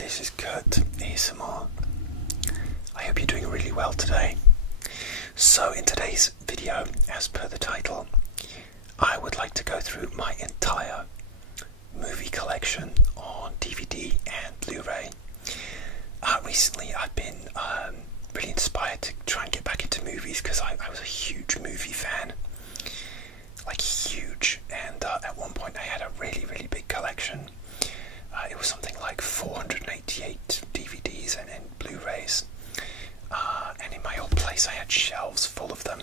this is Kurt ASMR. I hope you're doing really well today. So in today's video, as per the title, I would like to go through my entire movie collection on DVD and Blu-ray. Recently I've been really inspired to try and get back into movies because I was a huge movie fan. Like huge, and at one point I had a really big collection. It was something like 488 DVDs and Blu-rays, and in my old place I had shelves full of them.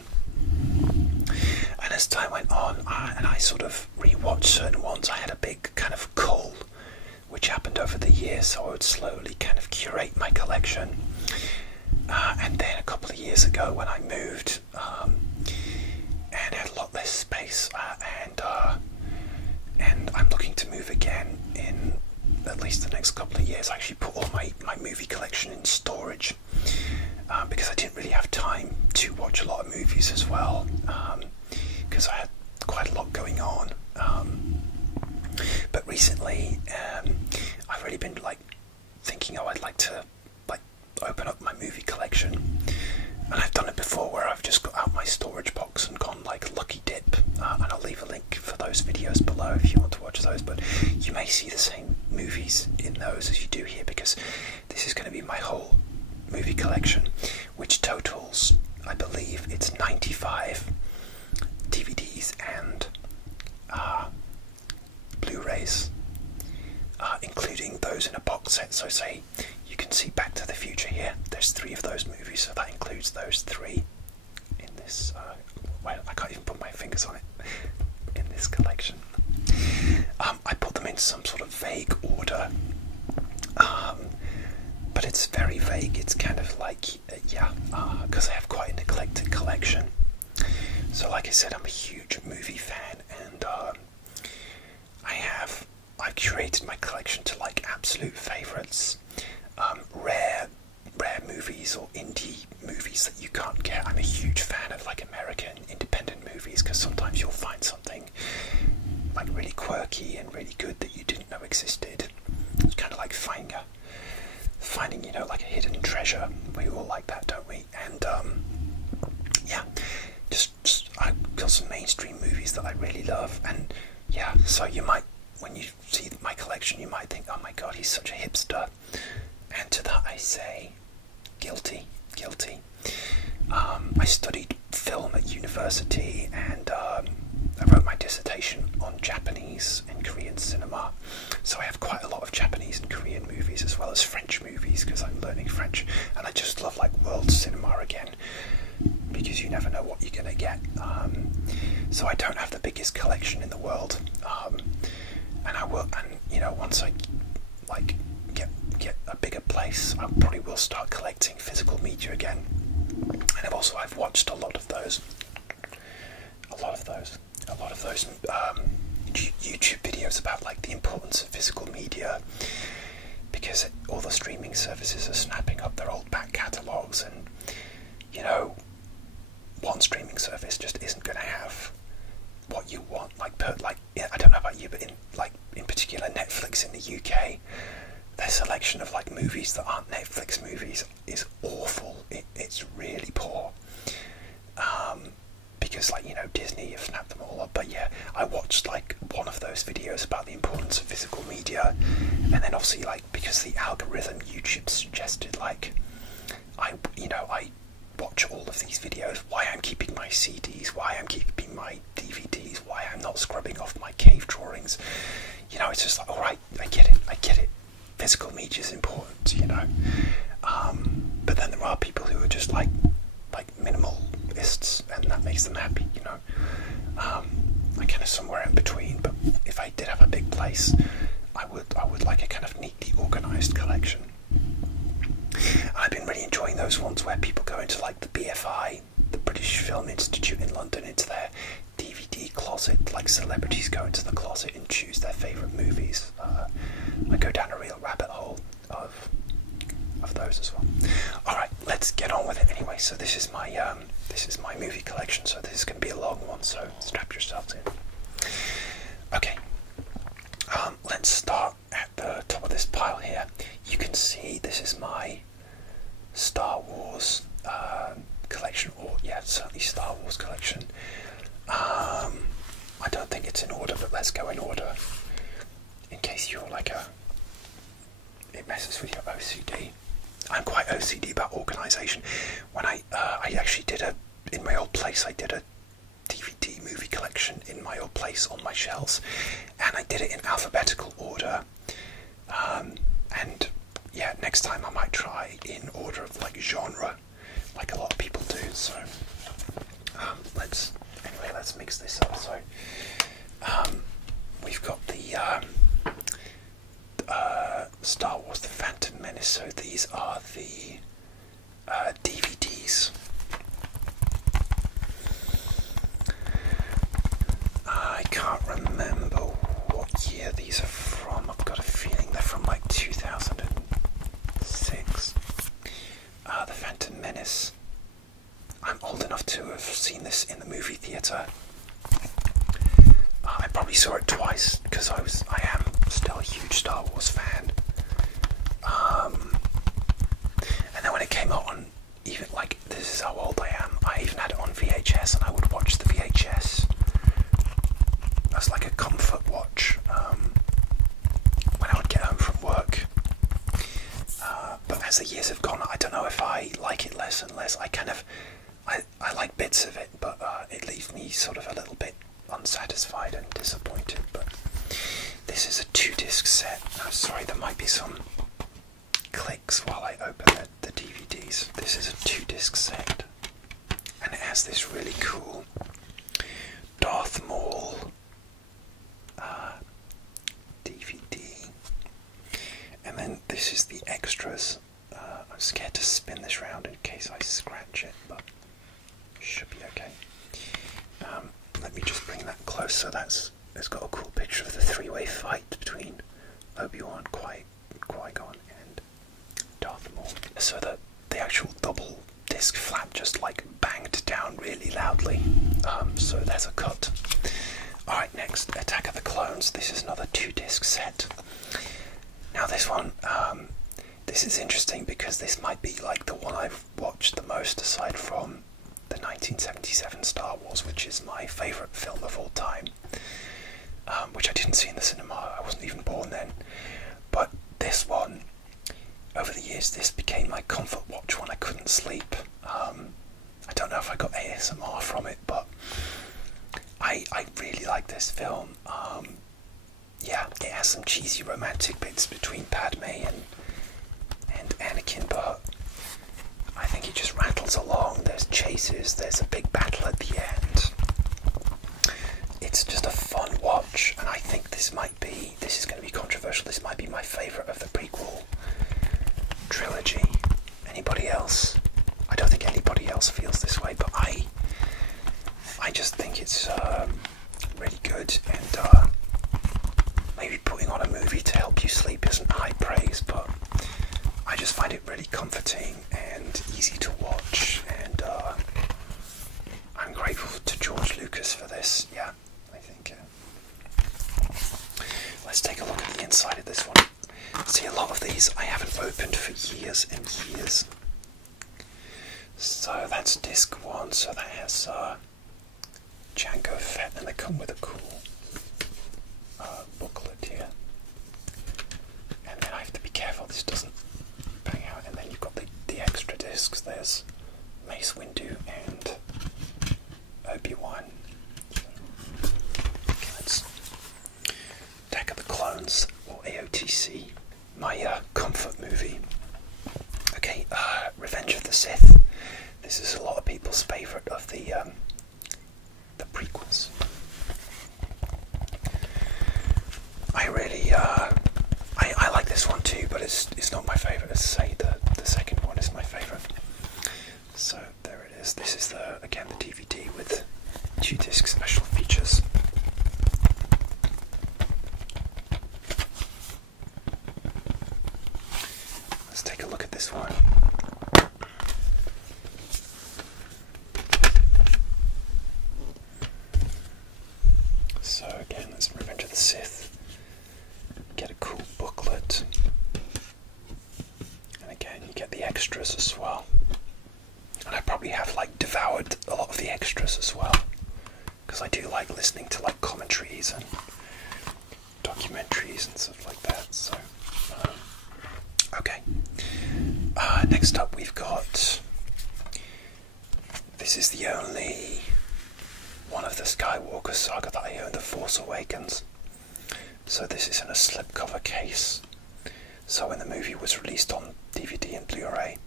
And as time went on, and I sort of rewatched certain ones, I had a big kind of cull which happened over the years, so I would slowly kind of curate my collection. And then a couple of years ago when I moved, and had a lot less space, and I'm looking to move again in at least the next couple of years. I actually put all my movie collection in storage because I didn't really have time to watch a lot of movies as well, because I had quite a lot going on. But recently I've really been like thinking, I'd like to like open up my movie collection. And I've done it before where I've just got out my storage box and gone like lucky dip, and I'll leave a link for those videos below if you want to watch those. But you may see the same movies in those as you do here, because this is going to be my whole movie collection, which totals, I believe it's 95 DVDs and Blu-rays, including those in a box set. So say you can see Back to the Future here, there's 3 of those movies, so that includes those 3 in this, well, I can't even put my fingers on it, in this collection. I put them in some sort of vague order, but it's very vague. It's kind of like, because I have quite an eclectic collection. So like I said, I'm a huge movie fan, and I've curated my collection to like absolute favourites, rare movies or indie movies that you can't get. I'm a huge fan of like American independent movies, because sometimes you'll find something like really quirky and really good that you didn't know existed. It's kind of like finding, you know, like a hidden treasure. We all like that, don't we? And yeah, just I've got some mainstream movies that I really love, and yeah, so you might, when you see my collection, you might think, oh my god, he's such a hipster. And to that I say, guilty. I studied film at university, and I wrote my dissertation on Japanese and Korean cinema. So I have quite a lot of Japanese and Korean movies, as well as French movies, because I'm learning French. And I just love like world cinema again, because you never know what you're going to get. So I don't have the biggest collection in the world, and I will, and you know, once I like get a bigger place, I probably will start collecting physical media again. And I've watched a lot of those YouTube videos about like the importance of physical media, because all the streaming services are snapping up their old back catalogues, and you know, one streaming service just isn't going to have what you want. I don't know about you, but in particular Netflix in the UK, their selection of like movies that aren't Netflix movies is awful. It's really poor, because like, you know, Disney have snapped them all up. But yeah, I watched like one of those videos about the importance of physical media, and then obviously like, because the algorithm YouTube suggested like I watch all of these videos, why I'm keeping my CDs, why I'm keeping my DVDs, why I'm not scrubbing off my cave drawings. You know, it's just like, alright, I get it. Physical media is important, you know. But then there are people who are just like minimalists, and that makes them happy, you know. I'm kind of somewhere in between, but if I did have a big place, I would like a kind of neatly organised collection. I've been really enjoying those ones where people go into like the BFI, the British Film Institute in London, into their DVD closet, like celebrities go into the closet and choose their favourite movies. I go down a real rabbit hole of those as well. Alright, let's get on with it anyway. So this is my movie collection, so this is going to be a long one, so strap yourselves in. Okay, let's start at the top of this pile here. You can not in order, but let's go in order. In case you're like it messes with your OCD. I'm quite OCD about organisation. When I actually did in my old place, I did a DVD movie collection in my old place on my shelves, and I did it in alphabetical order. And yeah, next time I might try in order of like genre, like a lot of people do. So let's mix this up. So we've got the Star Wars: The Phantom Menace. So these are the DVDs. I can't remember what year these are from. I've got a feeling they're from like 2006. The Phantom Menace. I'm old enough to have seen this in the movie theatre. I probably saw it twice because I am still a huge Star Wars fan. And then when it came out on, even like, this is how old I am, I even had it on VHS, and I would watch the VHS as like a comfort watch when I would get home from work. But as the years have gone, I don't know if I like it less and less. I like bits of it, but it leaves me sort of a little bit unsatisfied and disappointed. But this is a 2-disc set. I'm sorry, there might be some clicks while I open the DVDs. This is a 2-disc set, and it has this really cool Darth Maul DVD, and then this is the extras. I'm scared to spin this round in case I scratch it, but it should be okay. Let me just bring that close. So it's got a cool picture of the 3-way fight between Obi-Wan, Qui-Gon and Darth Maul. So the actual double disc flap just like banged down really loudly. So there's a cut. Alright, next, Attack of the Clones. This is another 2-disc set. Now this one, this is interesting because this might be like the one I've watched the most aside from the 1977 Star Wars, which is my favourite film of all time, which I didn't see in the cinema. I wasn't even born then. But this one, over the years, this became my comfort watch when I couldn't sleep. I don't know if I got ASMR from it, but I really like this film. Yeah, it has some cheesy romantic bits between Padme and Anakin, but I think it just rattles along. There's chases, there's a big battle at the end. It's just a fun watch, and I think this is going to be controversial, this might be my favourite of the prequel trilogy. Anybody else? I don't think anybody else feels this way, but I just think it's really good, and maybe putting on a movie to help you sleep isn't high praise, but I just find it really comforting and easy to watch, and I'm grateful to George Lucas for this. Yeah, I think. Let's take a look at the inside of this one. See, a lot of these I haven't opened for years and years. So that's disc 1, so that has Jango Fett, and they come with a cool booklet here. And then I have to be careful this doesn't bang out, and then you've got the extra discs. There's Mace Windu and Obi-Wan. Okay, let's Attack of the Clones, or AOTC, my comfort movie. Okay, Revenge of the Sith. This is a lot of people's favourite of the prequels. I really I like this one too, but it's not my favourite. As I say, the second one is my favourite. So there it is. This is again the DVD with 2-disc special features. Let's take a look at this one. So again, that's Revenge of the Sith. Get a cool booklet, and again you get the extras as well. And I probably have like devoured a lot of the extras as well, because I do like listening to like commentaries and documentaries and stuff like that. So, okay. Next up, we've got. This is the only one of the Skywalker saga that I own, The Force Awakens. So this is in a slipcover case. So when the movie was released on DVD and Blu-ray,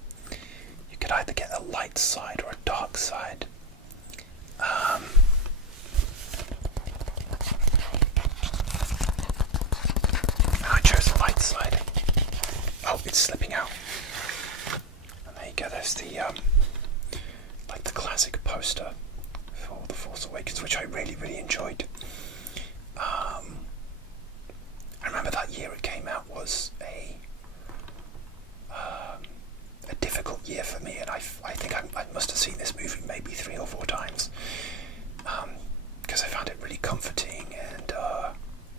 you could either get a light side or a dark side. I chose the light side. Oh, it's slipping out. And there you go, there's the like the classic poster for The Force Awakens, which I really, really enjoyed. I remember that year it came out was a difficult year for me, and I think I must have seen this movie maybe 3 or 4 times, because I found it really comforting and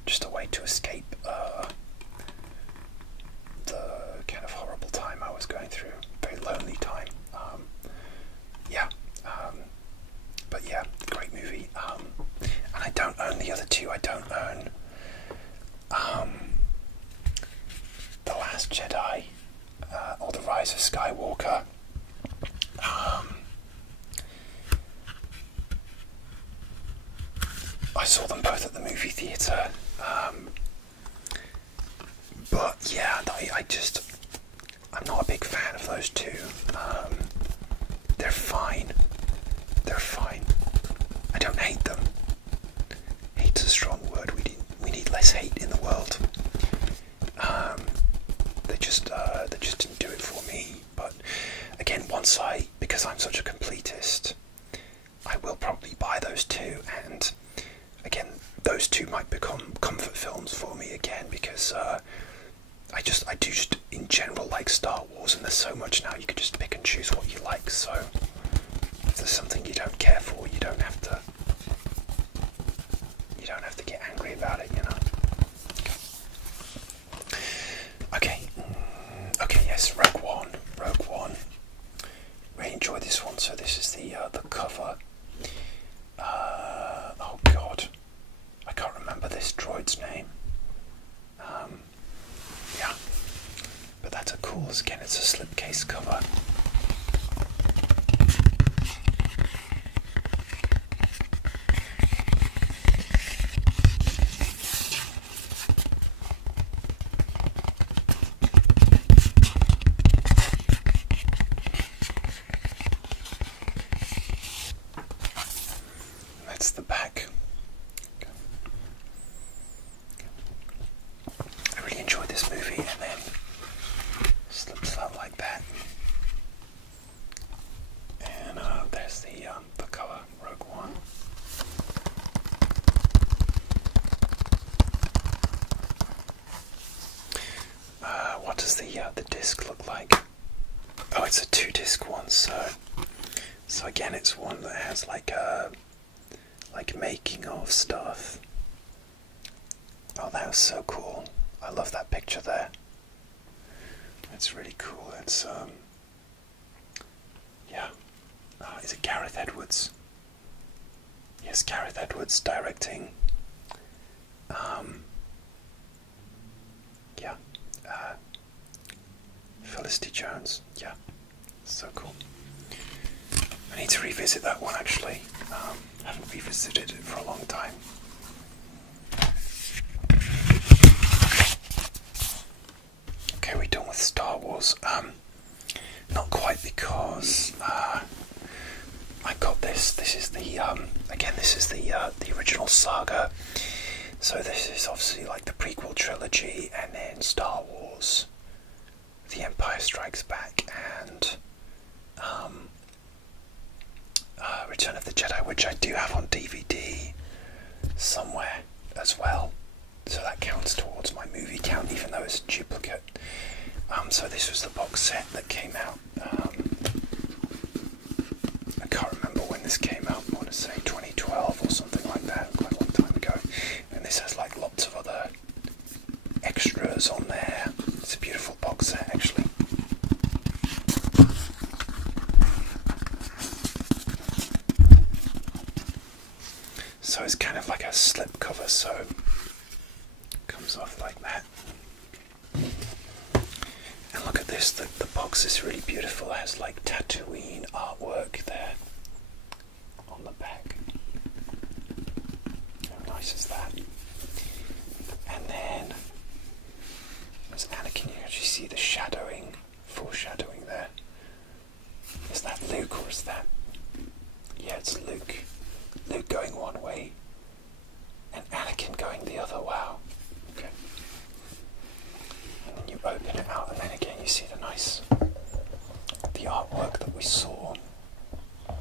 just a way to escape the kind of horrible time I was going through, very lonely time. But yeah, great movie. And I don't own the other two. I don't own The Last Jedi or The Rise of Skywalker. I saw them both at the movie theatre. But yeah, I'm not a big fan of those two. They're fine. They're fine. I don't hate them. Hate's a strong word. We need less hate in the world. They just didn't do it for me. But again, because I'm such a completist, I will probably buy those two, and again, those two might become comfort films for me again, because I do just in general like Star Wars, and there's so much now, you can just pick and choose what you like. So if there's something you don't care for, you don't have to get angry about it, you know. Okay, yes, Rogue One. Really enjoyed this one. So this is the cover. Oh god, I can't remember this droid's name. Yeah, but that's a cool. Again, it's a slipcase cover. That's the back. I really enjoyed this movie, and then slips out like that. And there's the cover, Rogue One. What does the disc look like? Oh, it's a 2-disc one. So again, it's one that has like making of stuff. Oh, that was so cool. I love that picture there. It's really cool. It's yeah. Is it Gareth Edwards? Yes, Gareth Edwards directing. Yeah. Felicity Jones. Yeah. So cool. I need to revisit that one actually. I haven't revisited it for a long time. Okay, we're done with Star Wars. Not quite, because I got this. This is the again. This is the original saga. So this is obviously like the prequel trilogy, and then Star Wars, The Empire Strikes Back, and Return of the Jedi, which I do have on DVD somewhere as well. So that counts towards my movie count, even though it's a duplicate. So this was the box set that came out. I can't remember when this came out. I want to say 2012 or something like that, quite a long time ago. And this has like lots of other extras on there. It's a beautiful box set actually. noticed that the box is really beautiful. It has like Tatooine artwork there on the back. How nice is that? And then there's Anakin. You actually see the shadowing, foreshadowing there. Is that Luke or is that? Yeah, it's Luke. Luke going one way and Anakin going the other. Wow. Okay. And then you open it out and then again you see the artwork that we saw on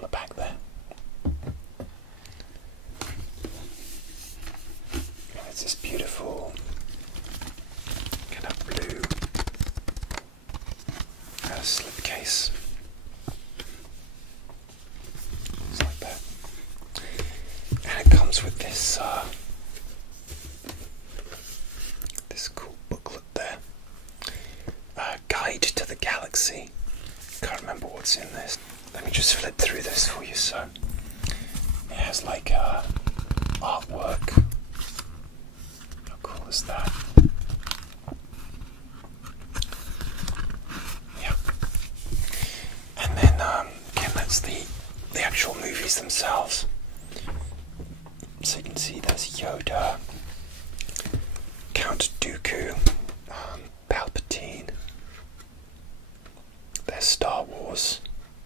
the back there. And it's this beautiful kind of blue slipcase. It's like that. And it comes with this this cool booklet there. Guide to the Galaxy. Can't remember what's in this. Let me just flip through this for you. So it has like artwork. How cool is that? Yeah. And then again, that's the actual movies themselves. So you can see there's Yoda, Count Dooku, Palpatine. There's Star Wars,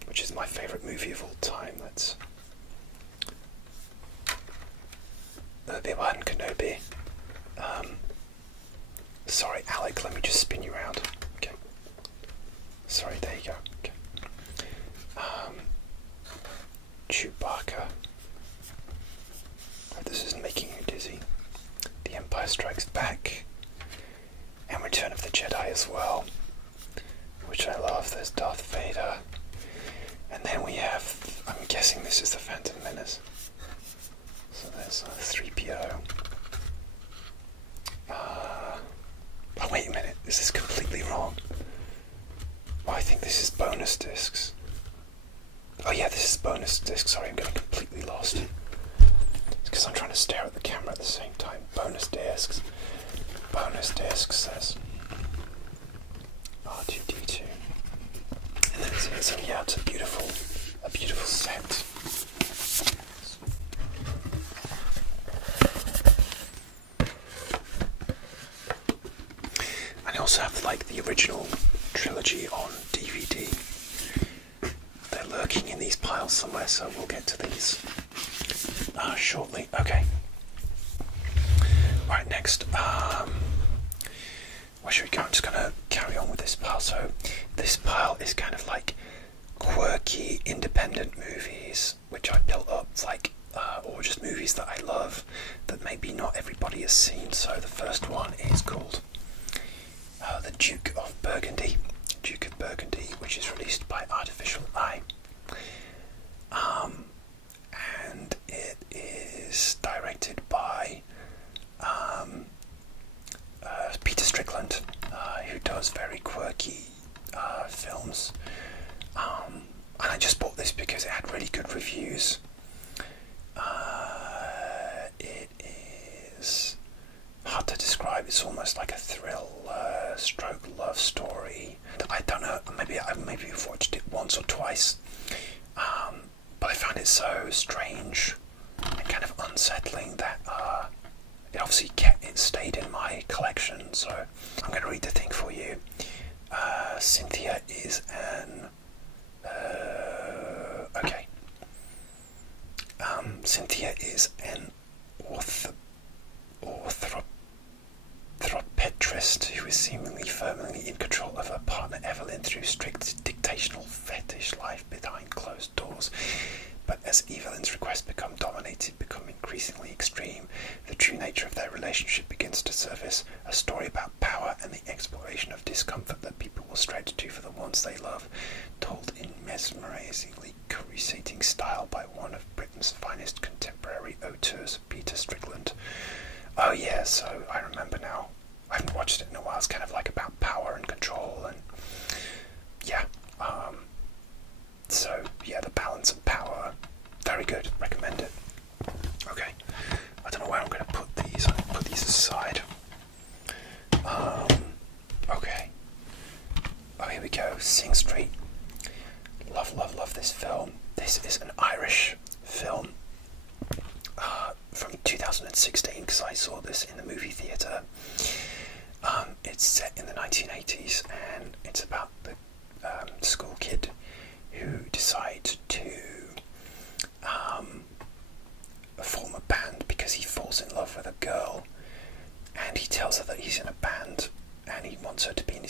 which is my favourite movie of all time. That's Obi-Wan Kenobi. Sorry, Alec, let me just spin you around. Okay. Sorry, there you go. Okay. Chewbacca. Oh, this isn't making you dizzy. The Empire Strikes Back. And Return of the Jedi as well, which I love. There's Darth Vader. And then we have, I'm guessing this is the Phantom Menace. So there's 3PO. Oh, wait a minute, this is completely wrong. Well, I think this is bonus discs. Oh yeah, this is bonus discs. Sorry, I'm getting completely lost. It's because I'm trying to stare at the camera at the same time. Bonus discs. Bonus disc says R2D2. And then so yeah, it's a beautiful set. And I also have like the original trilogy on DVD. They're lurking in these piles somewhere, so we'll get to these shortly. Okay. Right, next, where should we go? I'm just going to carry on with this pile. So this pile is kind of like quirky independent movies, which I built up, like, or just movies that I love that maybe not everybody has seen. So the first one is called The Duke of Burgundy. Duke of Burgundy, which is released by Artificial Eye. And it is directed by Peter Strickland, who does very quirky films. And I just bought this because it had really good reviews. It is hard to describe. It's almost like a thriller stroke love story. I don't know, maybe I've watched it once or twice, but I found it so strange and kind of unsettling that it obviously stayed in my collection. So I'm going to read the thing for you. Cynthia is an okay. Cynthia is an orthopetrist who is seemingly firmly in control of her partner Evelyn through strict dictational fetish life behind closed doors. But as Evelyn's requests become increasingly extreme, the true nature of their relationship begins to surface, a story about power and the exploration of discomfort that people will stretch to for the ones they love, told in mesmerizingly crusating style by one of Britain's finest contemporary auteurs, Peter Strickland. Oh yeah, so I remember now. I haven't watched it in a while. It's kind of like about power and control, and yeah. So yeah, the balance of power, very good. Recommend it. Okay, I don't know where I'm going to put these. I'm going to put these aside.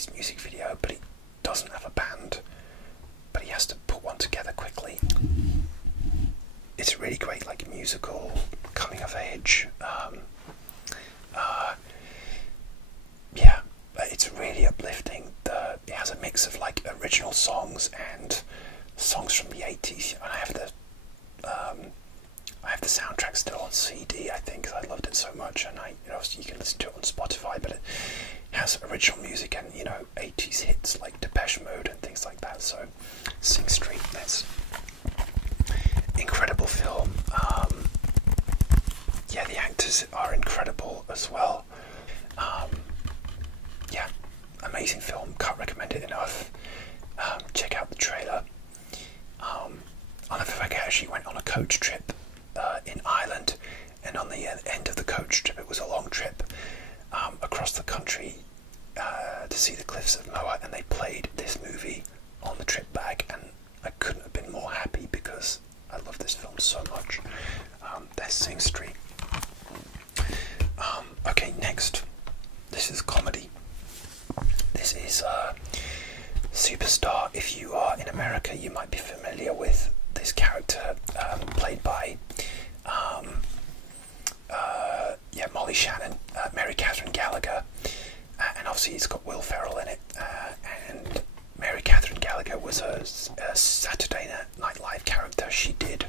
his music video, but he doesn't have a band, but he has to put one together quickly. It's a really great, like, musical coming of age. Yeah, it's really uplifting. It has a mix of like original songs and songs from the 80s, and I have the soundtrack still on CD, I think, because I loved it so much. And you can listen to it on Spotify, but it has original music and 80s hits like Depeche Mode and things like that. So Sing Street, that's incredible film. Yeah, the actors are incredible as well. Yeah, amazing film, can't recommend it enough. Check out the trailer. I'll never forget, I actually went on a coach trip in Ireland, and on the end of the coach trip, it was a long trip across the country to see the Cliffs of Moher, and they played this movie on the trip back, and I couldn't have been more happy because I love this film so much. There's Sing Street. Okay, next. This is comedy. This is Superstar. If you are in America, you might be familiar with this character played by Molly Shannon, Mary Catherine Gallagher, and obviously it's got Will Ferrell in it. And Mary Catherine Gallagher was a Saturday Night Live character she did,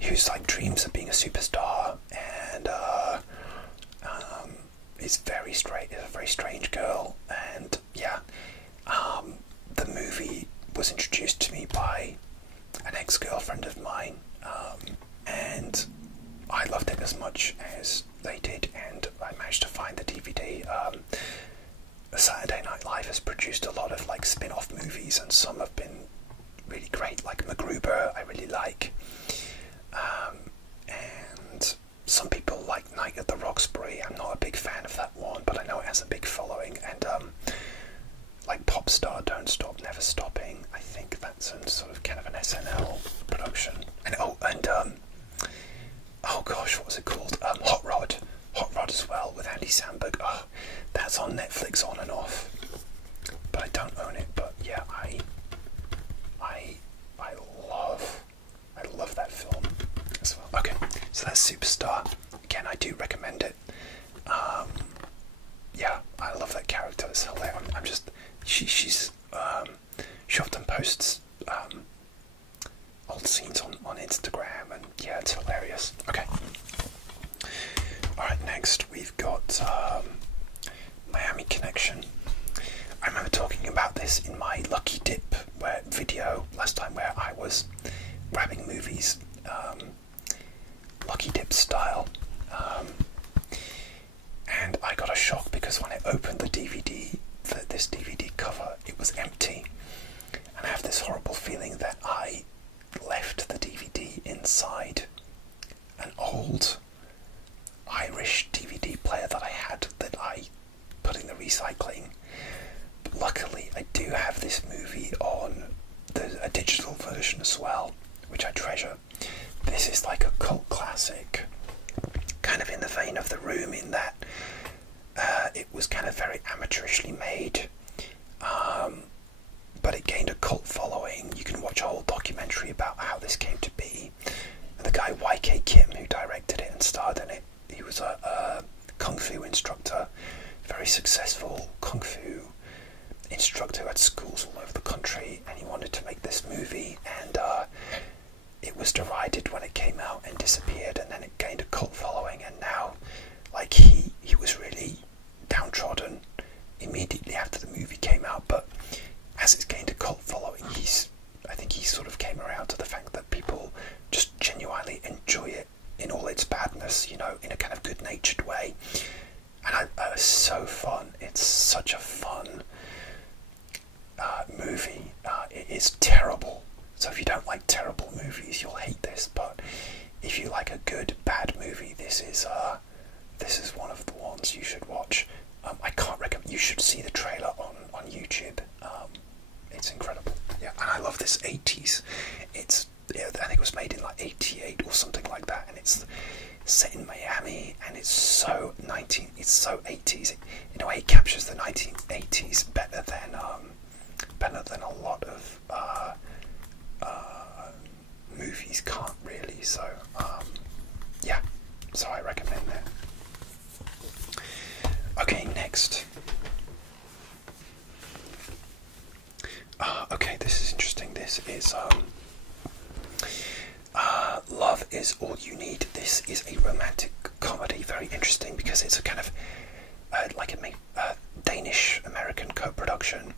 who's like dreams of being a superstar, and is a very strange girl. And yeah, the movie was introduced to me by an ex-girlfriend of mine, and I loved it as much as they did, and I managed to find the DVD. Saturday Night Live has produced a lot of like spin-off movies, and some have been really great, like MacGruber I really like, and some people like Night at the Roxbury. I'm not a big fan of that one, but I know it has a big following. And like Pop Star Don't Stop Never Stopping, I think that's a sort of kind of an SNL production. And oh gosh, what was it called? Hot Rod as well, with Andy Samberg. Oh, that's on Netflix on and off, but I don't own it. But yeah, I love that film as well. Okay, so that's Superstar. Again, I do recommend it. Yeah, I love that character. It's hilarious. She often posts old scenes on Instagram, and yeah, it's hilarious. Okay. Alright, next we've got Miami Connection. I remember talking about this in my Lucky Dip video last time, where I was grabbing movies Lucky Dip style, and I got a shock because when I opened the DVD, this DVD cover, it was empty, and I have this horrible feeling that I left the DVD inside an old Irish DVD player that I had, that I put in the recycling. But luckily I do have this movie on a digital version as well, which I treasure. This is like a cult classic, kind of in the vein of The Room, in that it was kind of very amateurishly made, but it gained a cult following. You can watch a whole documentary about how this came to be. And the guy YK Kim, who directed it and starred in it, he was a kung fu instructor, very successful kung fu instructor at schools all over the country, and he wanted to make this movie, and it was derided when it came out and disappeared, and then it gained a cult following, and now, like, he was really downtrodden immediately after the movie came out, but as it's gained a cult following, I think he sort of came around to the fact that people just genuinely enjoy it in all its badness, in a kind of good-natured way. And it's so fun. It's such a fun movie. It is terrible, so if you don't like terrible movies, you'll hate this, but if you like a good bad movie, this is one of the ones you should watch. I can't recommend. You should see the trailer on YouTube. It's incredible. Yeah, and I love this 80s. I think it was made in like 88 or something like that, and it's set in Miami, and it's so 80s. In a way, it captures the next. Okay, this is interesting. This is Love Is All You Need. This is a romantic comedy, very interesting because it's a kind of like a Danish-American co-production.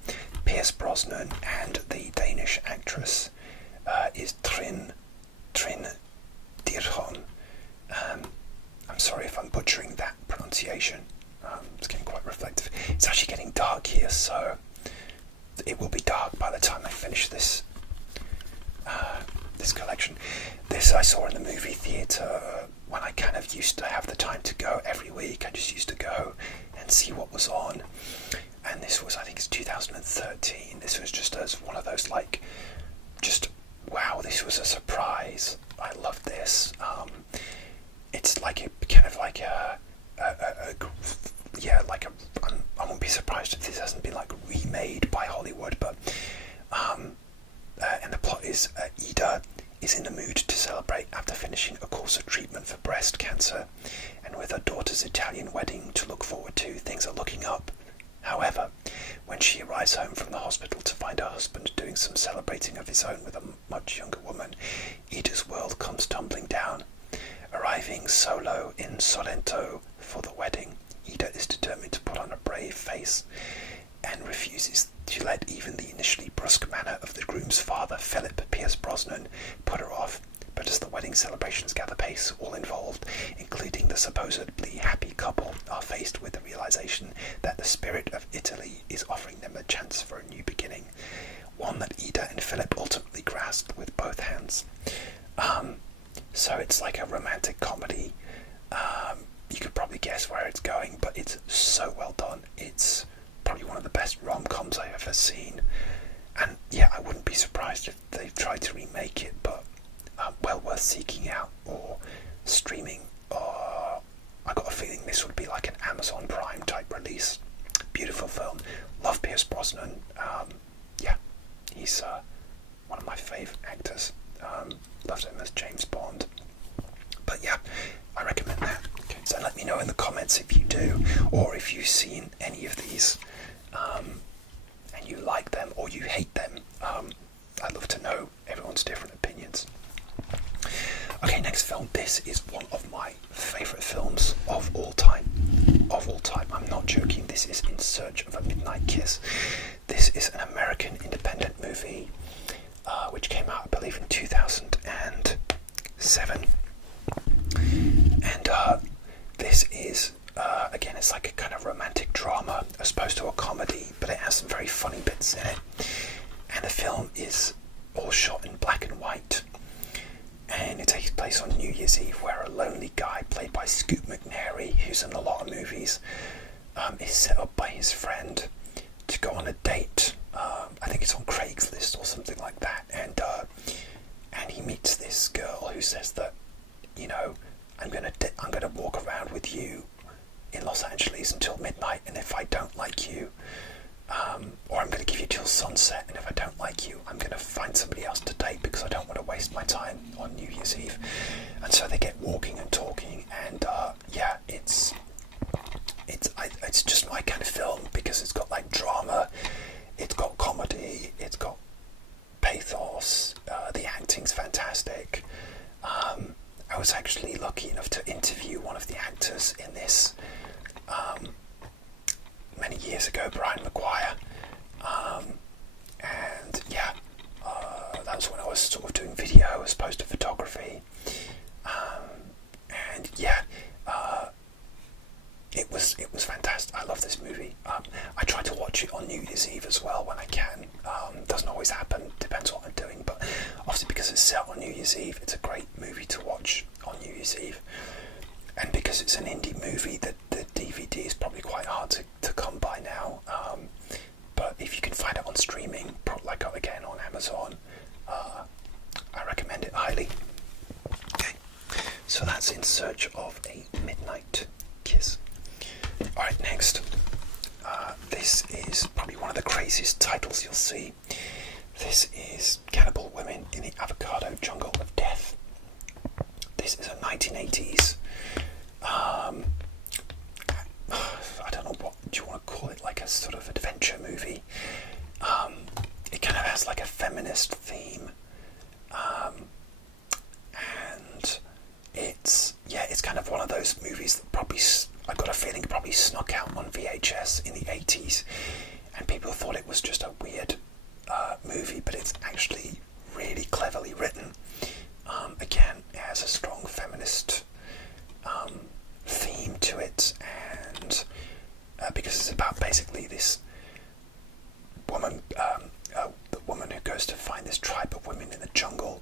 Pierce Brosnan and the Danish actress is Trine Dyrholm. I'm sorry if I'm butchering that pronunciation. It's getting quite reflective. It's actually getting dark here, so it will be dark by the time I finish this this collection. This I saw in the movie theatre when I kind of used to have the time to go every week. I just used to go and see what was on. And this was, I think it's 2013. This was just as one of those, like, just, wow, this was a surprise. I love this. It's like a kind of like I won't be surprised if this hasn't been like remade by Hollywood, but and the plot is Ida is in the mood to celebrate after finishing a course of treatment for breast cancer, and with her daughter's Italian wedding to look forward to, things are looking up. However, when she arrives home from the hospital to find her husband doing some celebrating of his own with a much younger woman, Ida's world comes tumbling down. Arriving solo in Sorrento for the wedding, Ida is determined to put on a brave face and refuses to let even the initially brusque manner of the groom's father, Philip Pierce Brosnan, put her off. But as the wedding celebrations gather pace, all involved, including the supposedly happy couple, are faced with the realization that the spirit of Italy is offering them a chance for a new beginning, one that Ida and Philip ultimately grasp with both hands. So it's like a romantic comedy. You could probably guess where it's going, but it's so well done. It's probably one of the best rom-coms I've ever seen. And yeah, I wouldn't be surprised if they've tried to remake it, but well worth seeking out or streaming. I got a feeling this would be like an Amazon Prime type release. Beautiful film. Love Pierce Brosnan. Yeah, he's one of my favourite actors. Loved him as James Bond. But yeah, I recommend that. Okay. So let me know in the comments if you do, or if you've seen any of these and you like them or you hate them. I'd love to know everyone's different opinions. Okay, next film. This is one of my favourite films of all time. Of all time. I'm not joking. This is In Search of a Midnight Kiss. This is an American independent movie which came out, I believe, in 2007. And this is, again, it's like a kind of romantic drama as opposed to a comedy, but it has some very funny bits in it. And the film is all shot in black and white. And it takes place on New Year's Eve, where a lonely guy played by Scoot McNairy, who's in a lot of movies, is set up by his friend to go on a date. I think it's on Craigslist or something like that, and he meets this girl who says that, you know, I'm gonna walk around with you in Los Angeles until midnight, and if I don't like you, or I'm gonna give you till sunset, and if I don't like you, I'm gonna find somebody else to date because I don't want to waste my time on New Year's Eve. And so they get walking and talking, and yeah, it's just my kind of film because it's got like drama, it's got comedy, it's got pathos, the acting's fantastic. I was actually lucky enough to interview one of the actors in this many years ago, Brian Maguire, and yeah, that was when I was sort of doing video as opposed to photography, and yeah, it was fantastic. I love this movie. I try to watch it on New Year's Eve as well when I can. Doesn't always happen, depends what I'm doing, but obviously because it's set on New Year's Eve, it's a great movie to watch on New Year's Eve. And because it's an indie movie, the DVD is probably quite hard to come by now. But if you can find it on streaming, like again on Amazon, I recommend it highly. Okay, so that's In Search of a Midnight Kiss. Alright, next. This is probably one of the craziest titles you'll see. This is Cannibal Women in the Avocado Jungle of Death. This is a 1980s, I don't know what do you want to sort of adventure movie. It kind of has like a feminist theme, and it's kind of one of those movies that probably, I've got a feeling, probably snuck out on VHS in the 80s, and people thought it was just a weird movie, but it's actually really cleverly written. Again, it has a strong feminist theme to it, and because it's about basically this woman, the woman who goes to find this tribe of women in the jungle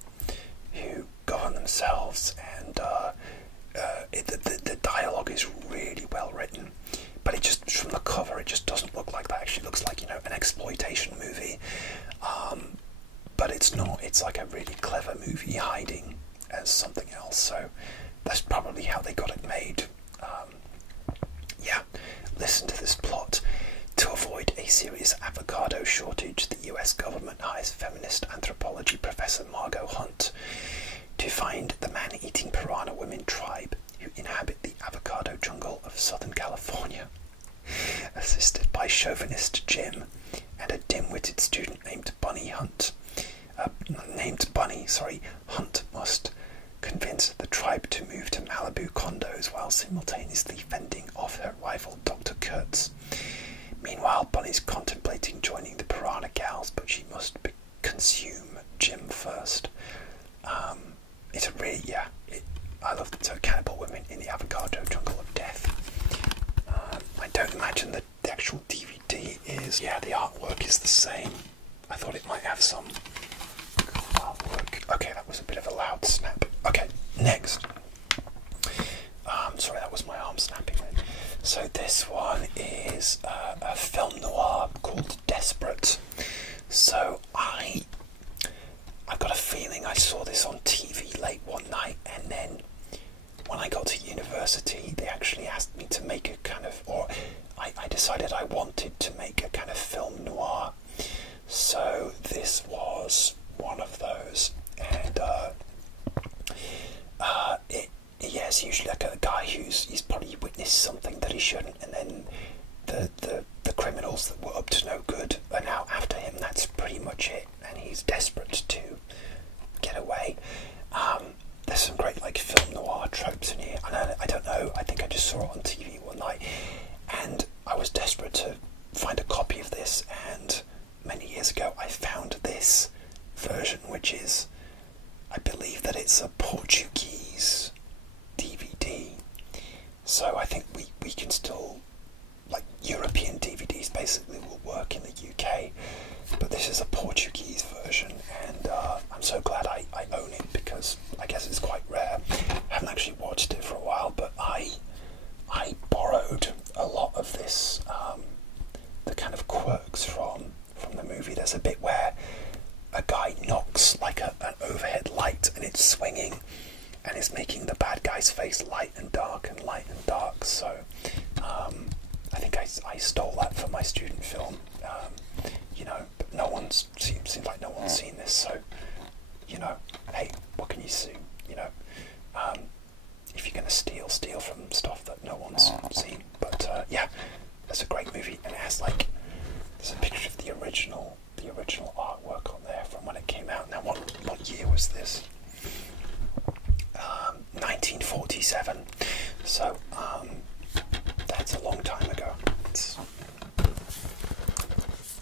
who govern themselves, and the dialogue is really well written, but it just, from the cover, it just doesn't look like that. It actually looks like, an exploitation movie, but it's not. It's like a really clever movie hiding as something else, so that's probably how they got it made. Listen to this plot. To avoid a serious avocado shortage, the US government hires feminist anthropology professor Margot Hunt to find the man-eating piranha women tribe who inhabit the avocado jungle of Southern California. Assisted by chauvinist Jim and a dim-witted student named Bunny, Hunt must convince the tribe to move to Malibu condos while simultaneously fending off her rival Dr. Kurtz. Meanwhile, Bunny's contemplating joining the piranha gals, but she must consume Jim first. It's a really, I love the cannibal women in the avocado jungle of death. I don't imagine that the actual DVD is, the artwork is the same. I thought it might have some artwork. Okay, that was a bit of a loud snap. Okay, next. Sorry, that was my arm snapping then. So this one is a film noir called Desperate. So I've got a feeling I saw this on TV late one night, and then when I got to university, they actually asked me to make a kind of, I decided I wanted to make a kind of film noir. So this was one of those, and it's usually like a guy he's probably witnessed something that he shouldn't, and then the criminals that were up to no good are now after him. That's pretty much it, and he's desperate to get away. There's some great film noir tropes in here. I don't know, I think I just saw it on TV one night, and I was desperate to find a copy of this, and many years ago I found this version, which is, I believe that it's a Portuguese DVD, so I think we can still, European DVDs basically will work in the UK, but this is a Portuguese version, and I'm so glad I own it, because I guess it's quite rare. I haven't actually watched it for a while, but I borrowed a lot of this, the kind of quirks from the movie. There's a bit where a guy knocks an overhead light, and it's swinging, and it's making the bad guy's face light and dark and light and dark. So I think I stole that from my student film, but no one's seems like no one's seen this, so hey, what can you do? If you're gonna steal from stuff that no one's seen. But that's a great movie, and it has there's a picture of the original artwork on there from when it came out. Now, what year was this? 1947. So that's a long time ago.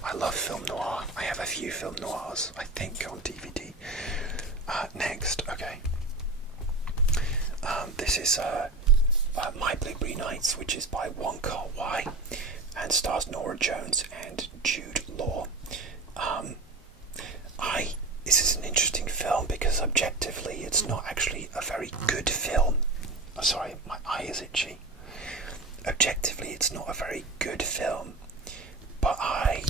I love film noir. I have a few film noirs, I think, on DVD. Next, okay. This is My Blueberry Nights, which is by Wong Kar-wai, and stars Norah Jones and Jude Law. This is an interesting film because objectively it's not actually a very good film. Oh, sorry, my eye is itchy. Objectively it's not a very good film, but I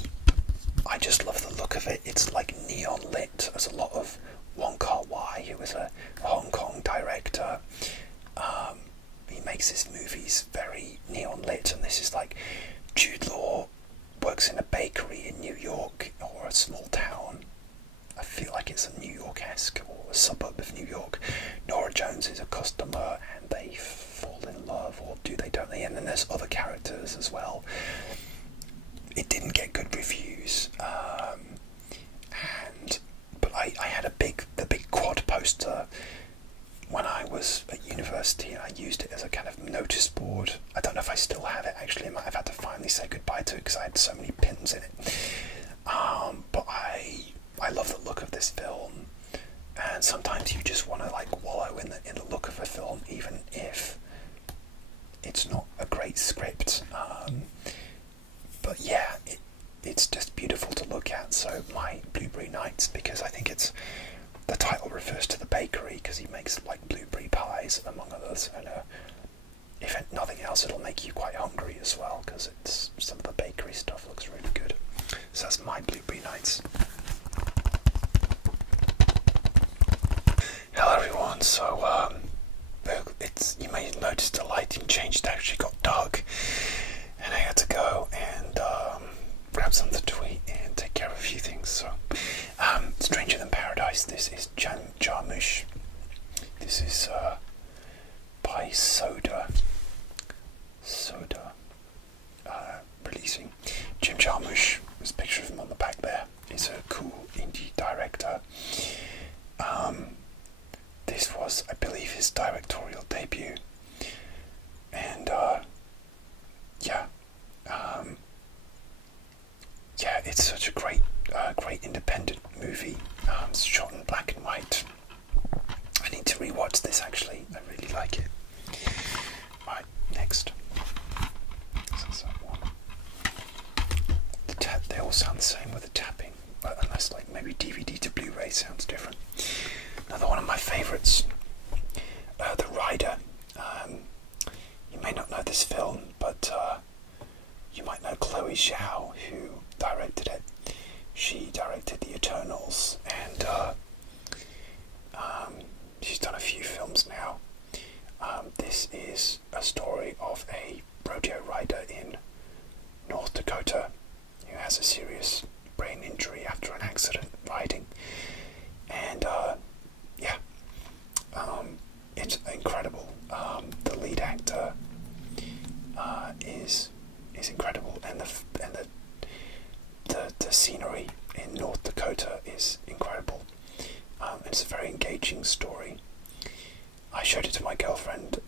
just love the look of it. It's neon lit. There's a lot of Wong Kar-wai, who is a Hong Kong director. He makes his movies very neon lit, and this is Jude Law works in a bakery in New York, or a small town. I feel like it's a New York-esque, or a suburb of New York. Norah Jones is a customer, and they fall in love, or don't they? And then there's other characters as well. it didn't get good reviews, but I had the big quad poster when I was at university, and I used it as a kind of notice board. I don't know if I still have it, actually. I might have had to finally say goodbye to it because I had so many pins in it. But I love the look of this film, and sometimes you just want to like wallow in the look of a film, even if it's not a great script. But yeah, it's just beautiful to look at. So my Blueberry Nights, because I think the title refers to the bakery, because he makes like blueberry pies among others, and if nothing else it'll make you quite hungry as well, because some of the bakery stuff looks really good. So that's my Blueberry Nights. Hello everyone. So you may have noticed the lighting changed. It actually got dark, and I had to go and grab something to eat and take care of a few things. So Stranger Than Paradise. This is Jarmusch. This is by Soda releasing. Jim Jarmusch, there's a picture of him on the back there. He's a cool indie director. This was, I believe, his directorial debut, and it's such a great independent movie. It's shot in black and white. I need to rewatch this, actually. I really like it. Right, next. So that one. They all sound the same with the tapping, but unless like maybe DVD to Blu-ray sounds different. Another one of my favourites, The Rider. You may not know this film, but you might know Chloe Zhao, who directed it. She directed The Eternals, and she's done a few films now. This is a story of a rodeo rider in North Dakota who has a serious brain injury after an accident riding, and it's incredible. The lead actor is incredible, and the scenery in North Dakota is incredible. It's a very engaging story. I showed it to my girlfriend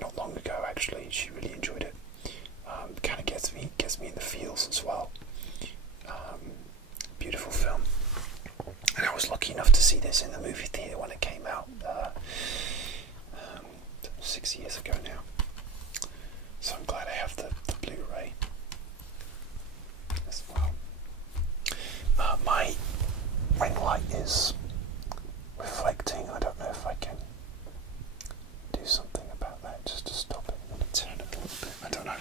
not long ago, actually. She really enjoyed it. Kind of gets me in the feels as well. Beautiful film. And I was lucky enough to see this in the movie theatre when it came out 6 years ago now. So I'm glad I have the Blu-ray as well. My ring light is reflecting. I don't know if I can do something about that just to stop it. Let me turn it a little bit. I don't know.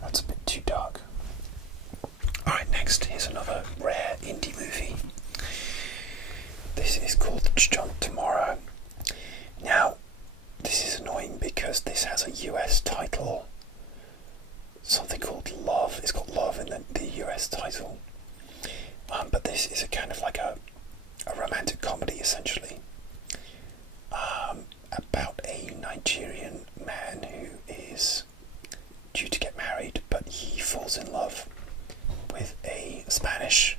That's a bit too dark. Alright, next, here's another rare indie movie. This is called Jump Tomorrow. Now, this is annoying because this has a US title. Something called Love. It's got Love in the US title. But this is a kind of like a romantic comedy, essentially. About a Nigerian man who is due to get married, but he falls in love with a Spanish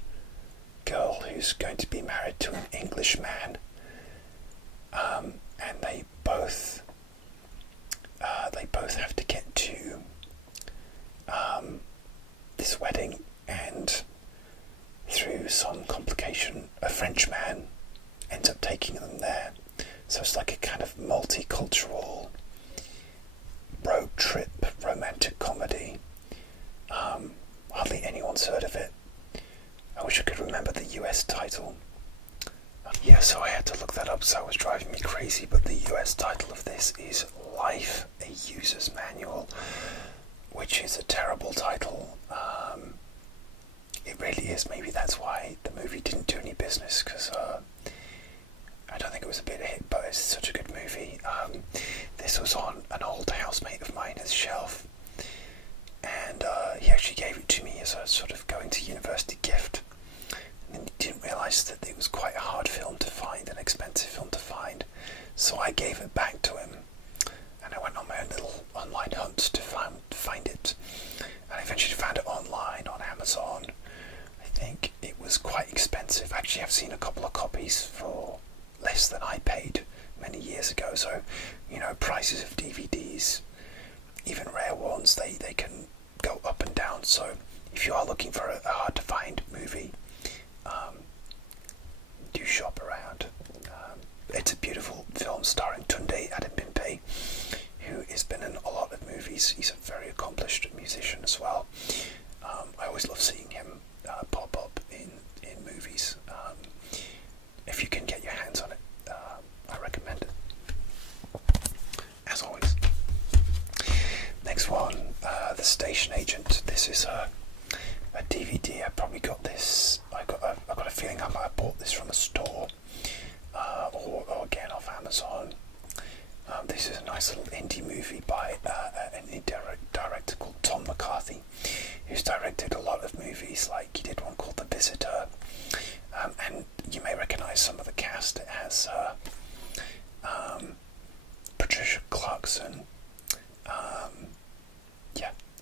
girl who's going to be married to an English man, and they both have to get to this wedding, and through some complication a French man ends up taking them there. So it's like a kind of multicultural road trip romantic comedy. Hardly anyone's heard of it. I wish I could remember the US title. Yeah, so I had to look that up, so it was driving me crazy, but the US title of this is Life, a User's Manual, which is a terrible title. It really is. Maybe that's why the movie didn't do any business, because I don't think it was a bit of a hit, but it's such a good movie. This was on an old housemate of mine's shelf, and he actually gave it to me as a sort of going to university gift. And then he didn't realise that it was quite a hard film to find, an expensive film to find, so I gave it back to him, and I went on my own little online hunt to years ago. So, you know, prices of DVDs, even rare ones, they can go up and down. So if you are looking for a hard to find movie, do shop around. It's a beautiful film starring Tunde Adebimpe, who has been in a lot of movies. He's a very accomplished musician as well. I always love seeing him pop up in movies. If you can get your hands on it, I recommend it. As always. Next one, The Station Agent. This is a DVD. I probably got this. I've got a feeling I might have bought this from a store, or again off Amazon. This is a nice little indie movie by an indie director called Tom McCarthy, who's directed a lot of movies. Like he did one called The Visitor, and you may recognise some of the cast. It has Patricia Clarkson,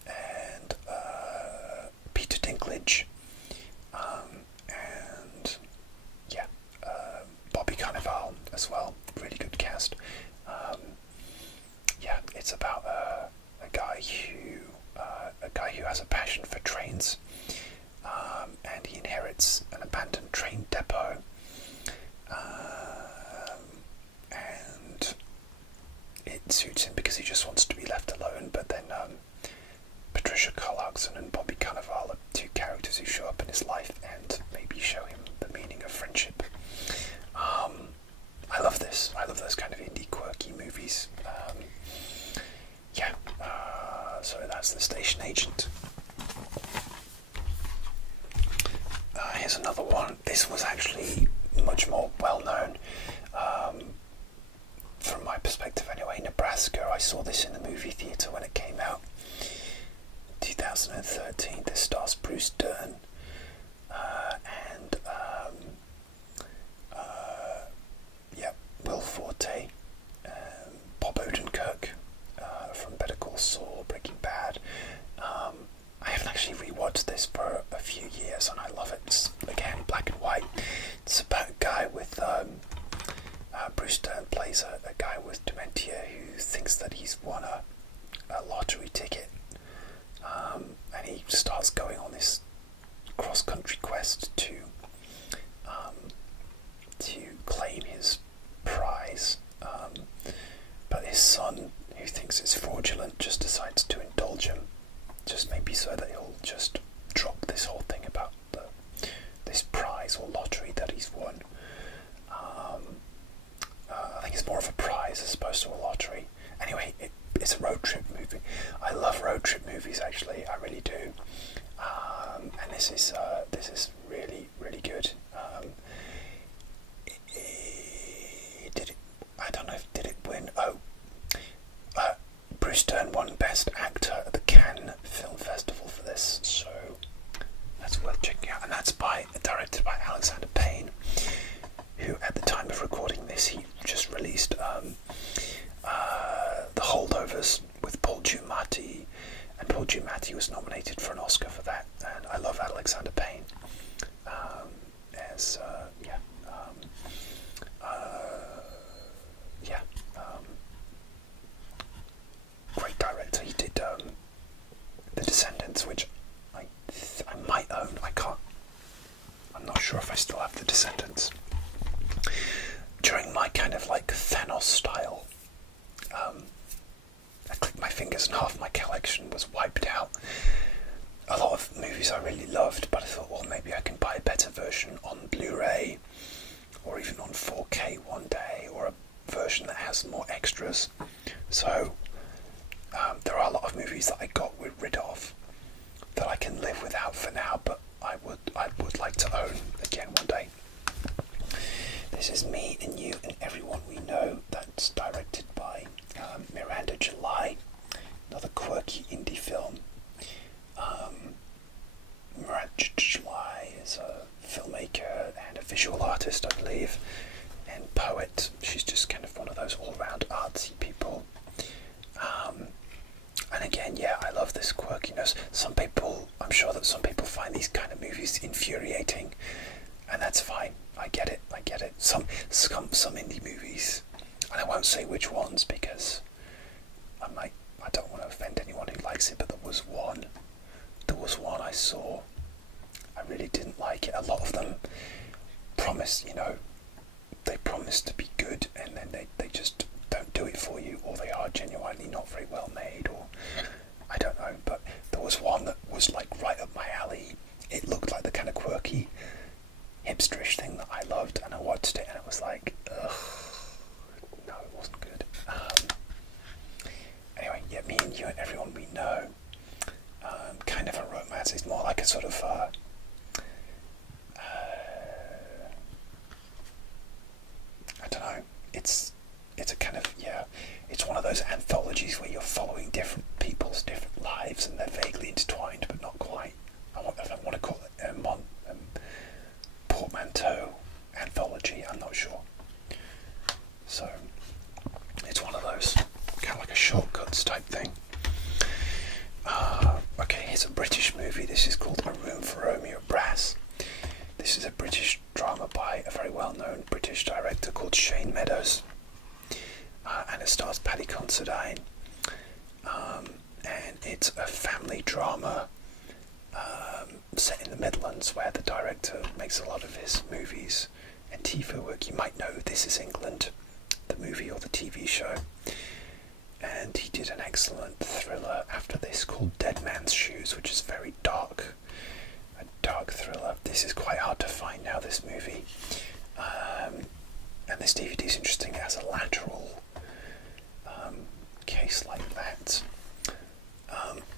and Peter Dinklage, and Bobby Cannavale as well. Really good cast. It's about a guy who has a passion for trains, and he inherits an abandoned train depot, and it suits him because he just wants to be left alone. But then Patricia Clarkson and Bobby Cannavale are two characters who show up in his life and maybe show him the meaning of friendship. I love this. I love those kind of indie quirky movies. So that's The Station Agent. Here's another one. This was actually much more well known, from my perspective anyway. Nebraska. I saw this in the movie theatre when it came out. 2013. This stars Bruce Dern and Will Forte, Bob Odenkirk from Better Call Saul, Breaking Bad. I haven't actually rewatched this for a few years, and I love it. It's, again, black and white. It's about a guy with Bruce Dern plays a guy with dementia who thinks that he's won a lottery ticket, and he starts going on this cross-country quest to claim his prize, but his son, who thinks it's fraudulent, just decides to indulge him, just maybe so that he'll just drop this whole thing about this prize or lottery that he's won. I think it's more of a prize as opposed to a lottery. Anyway, it's a road trip movie. I love road trip movies, actually. I really do. And this is really, really good. I don't know if did it win. Bruce Dern won Best Actor at the Cannes Film Festival for this, so that's worth checking out. And that's directed by Alexander Payne, who at the time of recording this, he just released The Holdovers with Paul Giamatti, and Paul Giamatti was nominated for an Oscar for that. And I love Alexander Payne great director. He did The Descendants, which I might own. I'm not sure if I still have The Descendants. During my kind of like Thanos style, I clicked my fingers and half my collection was wiped out. A lot of movies I really loved, but I thought, well, maybe I can buy a better version on Blu-ray, or even on 4K one day, or a version that has more extras. So there are a lot of movies that I got rid of that I can live without for now, but I would like to own again one day. This is Me and You and Everyone We Know. That's directed by Miranda July, another quirky indie film. Miranda July is a filmmaker and a visual artist, I believe, and poet. She's just kind of one of those all-round artsy people. And again, yeah, I love this quirkiness. I'm sure that some people find these kind of movies infuriating, and that's fine. I get it. Some indie movies, and I won't say which ones because I don't want to offend anyone who likes it, but there was one I saw. I really didn't like it. A lot of them promise, they promise to be good, and then they just don't do it for you, or they are genuinely not very well made, or I don't know. But there was one that was like right up my alley. It looked like the kind of quirky, hipsterish thing that I loved, and I watched it, and it was like, ugh, no, it wasn't good. Anyway, yeah, me and you and everyone we know, kind of a romance. It's more like a sort of I don't know. It's a kind of, it's one of those anthologies where you're following different people's different lives, and they're vaguely intertwined, but not quite. I don't want to call it a portmanteau anthology. I'm not sure. So it's one of those kind of like a shortcuts type thing. Okay, here's a British movie. This is called A Room for Romeo Brass. This is a British drama by a very well-known British director called Shane Meadows, and it stars Paddy Considine, and it's a family drama set in the Midlands, where the director makes a lot of his movies and TV work. You might know This Is England, the movie or the TV show, and he did an excellent thriller after this called Dead Man's Shoes, which is very dark. A dark thriller. This is quite hard to find now, this movie. And this DVD is interesting. It has a lateral case like that.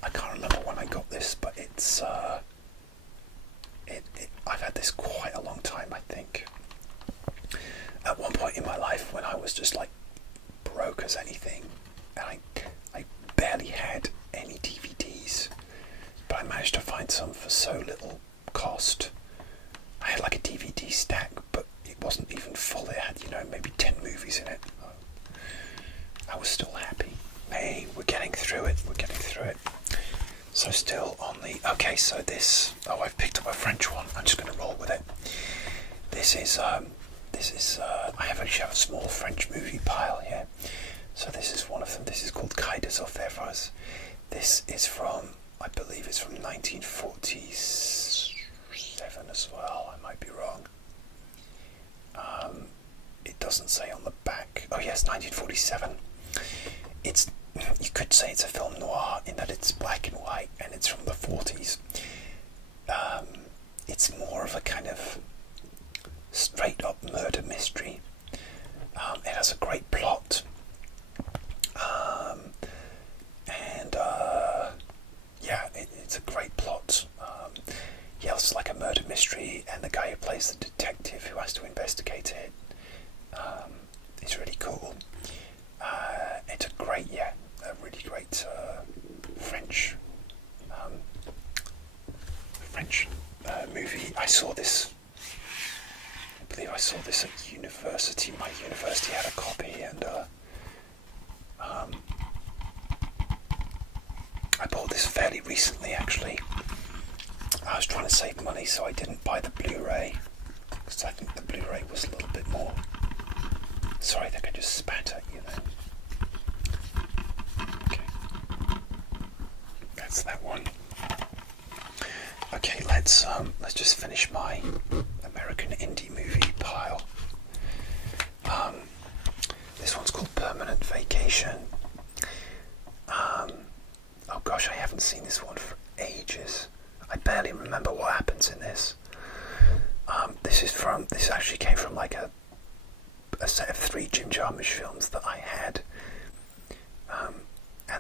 I can't remember when I got this, but it's I've had this quite a long time, I think. At one point in my life, when I was just like broke as anything, and I barely had any DVDs, but I managed to find some for so little cost. I had like a DVD stack, but it wasn't even full. It had, maybe 10 movies in it. I was still happy. Hey, we're getting through it. So still on the... Okay, so this... Oh, I've picked up a French one. I'm just going to roll with it. This is... I actually have a small French movie pile here. So this is one of them. This is called Quai des Orfèvres. This is from... I believe it's from 1947 as well. I might be wrong. It doesn't say on the back. Oh yes, 1947. You could say it's a film noir in that it's black and white, and it's from the 40s. It's more of a kind of straight up murder mystery. It has a great plot. It's a great plot. It's like a murder mystery, and the guy who plays the detective who has to investigate it, it's really cool. It's a really great French movie. I believe I saw this at university. My university had a copy, and I bought this fairly recently, actually. I was trying to save money, so I didn't buy the Blu-ray, because I think the Blu-ray was a little bit more... Sorry, I think I just spat at you then. Okay. That's that one. Okay, let's just finish my American indie movie pile. This one's called Permanent Vacation. Oh gosh, I haven't seen this one for ages. I barely remember what happens in this. This actually came from like a set of 3 Jim Jarmusch films that I had. And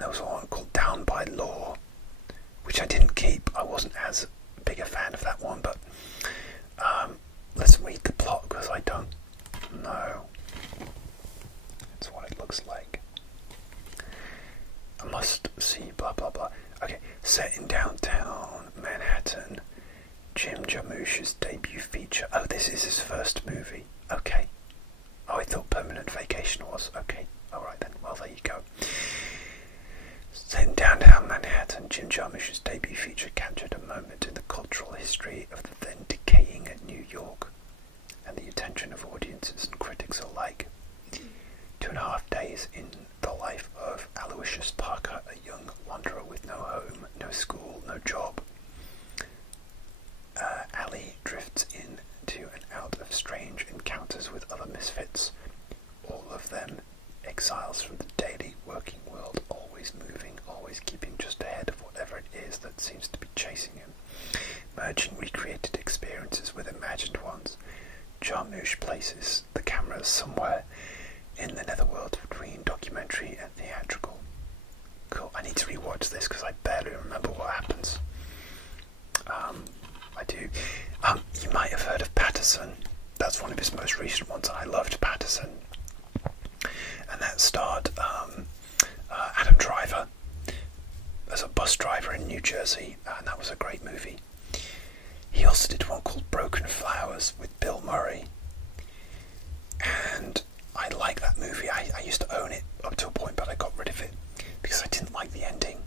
there was one called Down by Law, which I didn't keep. I wasn't as big a fan of that one, but let's read the plot, because I don't know. That's what it looks like. I must see blah blah blah. Okay, set in downtown Manhattan, Jim Jarmusch's debut feature. Oh, this is his first movie. Okay. Oh, I thought Permanent Vacation was. Okay, alright then. Well, there you go. Set in downtown Manhattan, Jim Jarmusch's debut feature captured a moment in the cultural history of the then decaying New York, and the attention of audiences and critics alike. 2.5 days set in the life of Aloysius Parker, a young wanderer with no home, no school, no job. Ali drifts into and out of strange encounters with other misfits, all of them exiles from the daily working world, always moving, always keeping just ahead of whatever it is that seems to be chasing him, merging recreated experiences with imagined ones. Jarmusch places the camera somewhere in the netherworld between documentary and theatrical. Cool. I need to rewatch this because I barely remember what happens. I do. You might have heard of Patterson. That's one of his most recent ones. I loved Patterson, and that starred Adam Driver as a bus driver in New Jersey, and that was a great movie. He also did one called Broken Flowers with Bill Murray, and I like that movie. I used to own it up to a point, but I got rid of it because I didn't like the ending.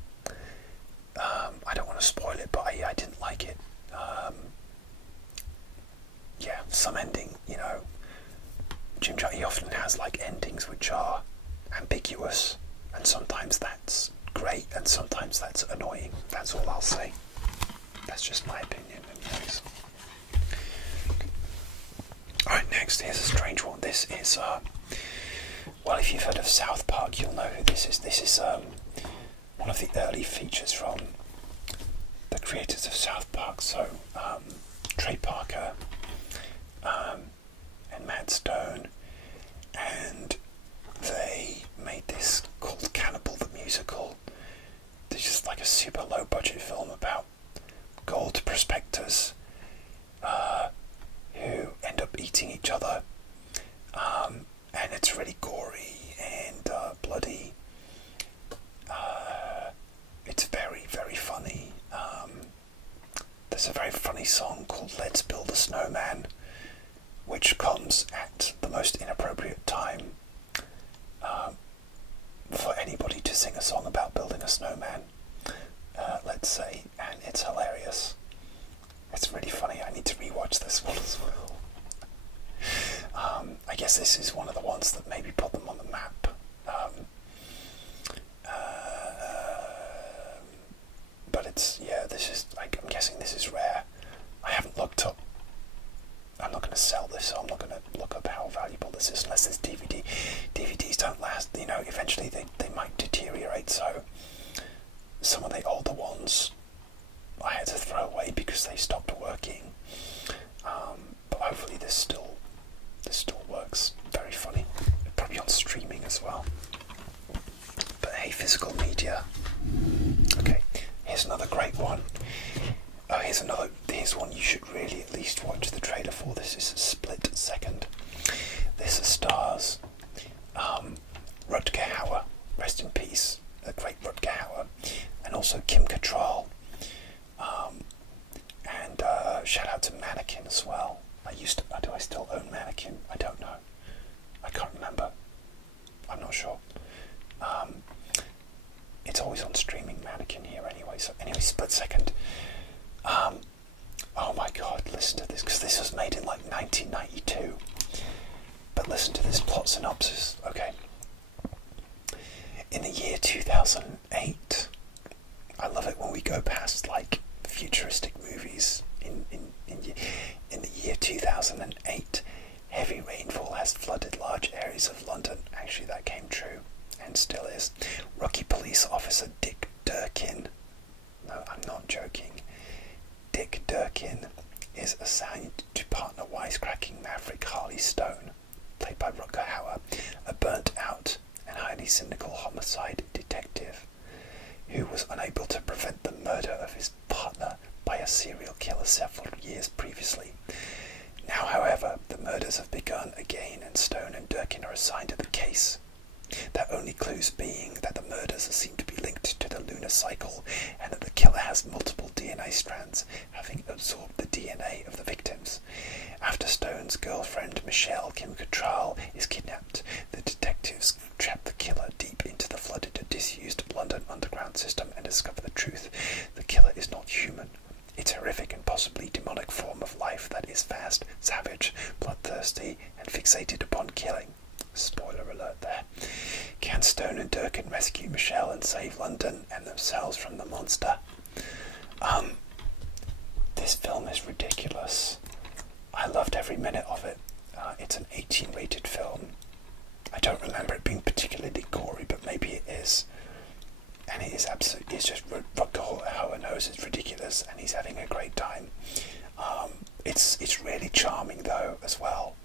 I don't want to spoil it, but I didn't like it. Yeah, some ending, Jim Jarmusch often has like endings which are ambiguous, and sometimes that's great and sometimes that's annoying. That's all I'll say. That's just my opinion. Anyways. Alright, next, here's a strange one. This is, well, if you've heard of South Park, you'll know who this is. This is one of the early features from the creators of South Park. So, Trey Parker and Matt Stone, and they made this called Cannibal the Musical. It's just like a super low budget film about gold prospectors who end up eating each other, and it's really gory and bloody. It's very, very funny. There's a very funny song called Let's Build a Snowman, which comes at the most inappropriate time for anybody to sing a song about building a snowman, let's say, and it's hilarious. It's really funny. I need to rewatch this one as well. I guess this is one of the ones that maybe put them on the map. But it's, yeah, this is, I'm guessing this is rare. I haven't looked up. I'm not going to sell this, so I'm not going to look up how valuable this is unless it's DVD. DVDs don't last, eventually they might deteriorate, so some of the older ones I had to throw away because they stopped working. But hopefully this still works. Very funny. Probably on streaming as well. But hey, physical media. Okay, here's another great one. Oh, here's one you should really at least watch the trailer for. This is a Split Second. This stars Rutger Hauer, rest in peace, the great Rutger Hauer, and also Kim Cattrall. And shout out to Mannequin as well. Do I still own Mannequin? I don't know. I can't remember. I'm not sure. It's always on streaming, Mannequin here anyway. So anyway, Split Second. Oh my god, listen to this, because this was made in like 1992. But listen to this plot synopsis, okay? In the year 2008, I love it when we go past like futuristic movies. In the year 2008, heavy rainfall has flooded large areas of London. Actually, that came true, and still is. Rookie police officer Dick Durkin, no, I'm not joking, Dick Durkin is assigned to partner wisecracking maverick Harley Stone, played by Rutger Hauer, a burnt-out and highly cynical homicide detective who was unable to prevent the murder of his partner by a serial killer several years previously. Now, however, the murders have begun again, and Stone and Durkin are assigned to the case. Their only clues being that the murders seem to be linked to the lunar cycle, and that the killer has multiple DNA strands, having absorbed the DNA of the victims. After Stone's girlfriend, Michelle Kim Cattrall, is kidnapped, the detectives trap the killer deep into the flooded, disused London underground system and discover the truth. The killer is not human. It's a horrific and possibly demonic form of life that is fast, savage, bloodthirsty, and fixated upon killing. Spoiler alert there. Dan Stone and Durkin rescue Michelle and save London and themselves from the monster. This film is ridiculous. I loved every minute of it. It's an 18 rated film. I don't remember it being particularly gory, but maybe it is. And it is absolutely, it's just how it knows it's ridiculous, and he's having a great time. It's really charming though as well.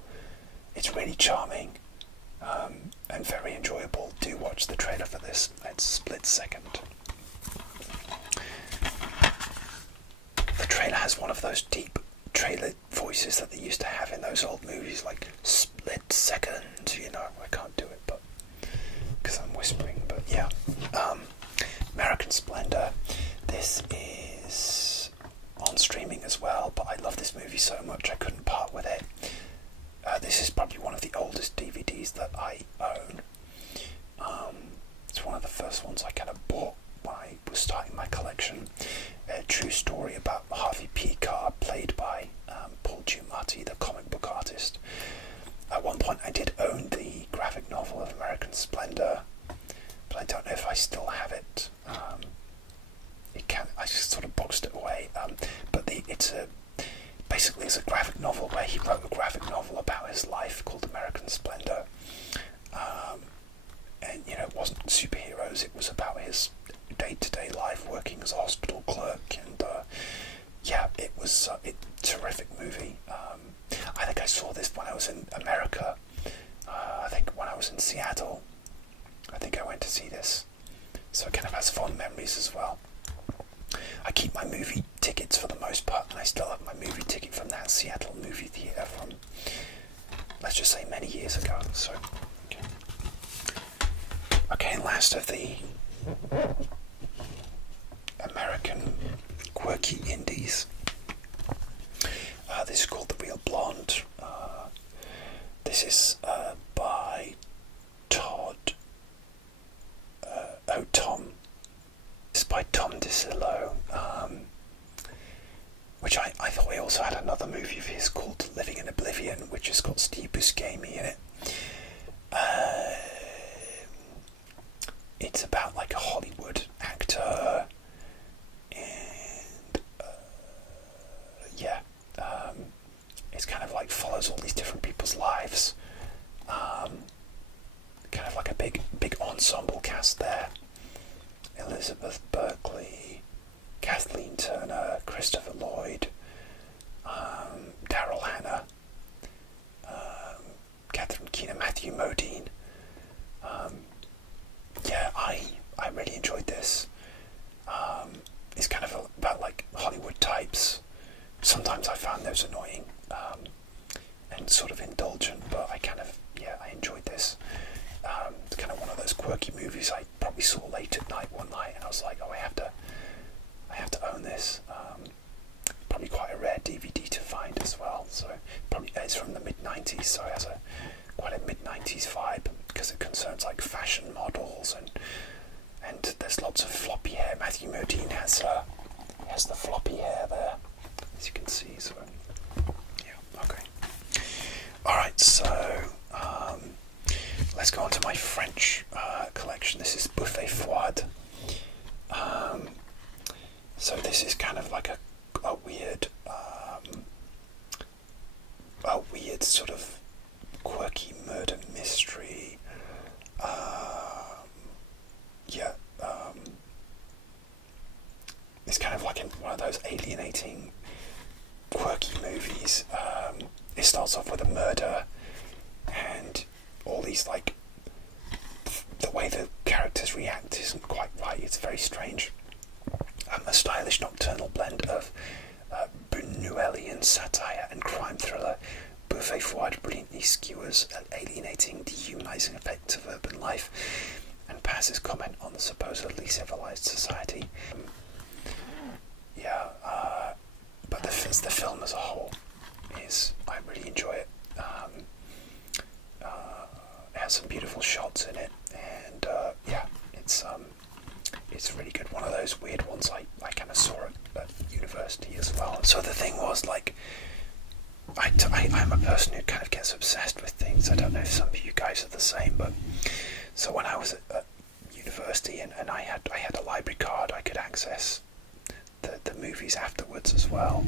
It's really charming and very enjoyable. Do watch the trailer for this. It's Split Second. The trailer has one of those deep trailer voices that they used to have in those old movies, like Split Second. You know, I can't do it, but because I'm whispering. But yeah, American Splendor. This is on streaming as well, but I love this movie so much I couldn't part with it. This is probably one of the oldest DVDs that I own. It's one of the first ones I kind of bought when I was starting my collection. A true story about Harvey P. Carr, played by Paul Giamatti, the comic book artist. At one point I did own the graphic novel of American Splendor, but I don't know if I still have it. I just sort of boxed it away. But basically it's a graphic novel where he wrote a graphic novel about his life called American Splendor. And you know, it wasn't superheroes, it was about his day-to-day life working as a hospital clerk, and yeah, it was a terrific movie. I think I saw this when I was in America. I think when I was in Seattle, I think I went to see this, so it kind of has fond memories as well. I keep my movie tickets for the most part, and I still have my movie ticket from that Seattle movie theatre from, let's just say, many years ago. So okay, last of the American quirky indies. This is called The Real Blonde. This is by Tom. This is by Tom DeCillo, which I thought he also had another movie of his called Living in Oblivion, which has got Steve Buscemi in it. It's about like a Hollywood actor, and yeah, it's kind of like follows all these different people's lives. Kind of like a big ensemble cast there. Elizabeth Berkley, Kathleen Turner, Christopher Lloyd, Daryl Hannah, Catherine Keener, Matthew Modine. Yeah, I really enjoyed this. It's kind of about like Hollywood types. Sometimes I found those annoying and sort of indulgent, but I enjoyed this. It's kind of one of those quirky movies I probably saw late at night one night, and I was like, oh, I have to own this. Probably quite a rare DVD to find as well. So probably it's from the mid-90s, so it has quite a mid-90s vibe, because it concerns like fashion models and there's lots of floppy hair. Matthew Modine has the floppy hair there, as you can see. So yeah, okay. All right, so let's go on to my French collection. This is Buffet Froide. So this is kind of like a weird sort of quirky murder mystery. It's kind of like one of those alienating, quirky movies. It starts off with a murder, and all these, like, the way the characters react isn't quite right. It's very strange. A stylish nocturnal blend of Buñuelian satire and crime thriller, Buffet Froide brilliantly skewers an alienating, dehumanizing effects of urban life and passes comment on the supposedly civilized society. But the film as a whole I really enjoy it. It has some beautiful shots in it, and it's really good. One of those weird ones I kind of saw at university as well. So the thing was, like, I'm a person who kind of gets obsessed with things. I don't know if some of you guys are the same, but So when I was at university and I had a library card, I could access the movies afterwards as well,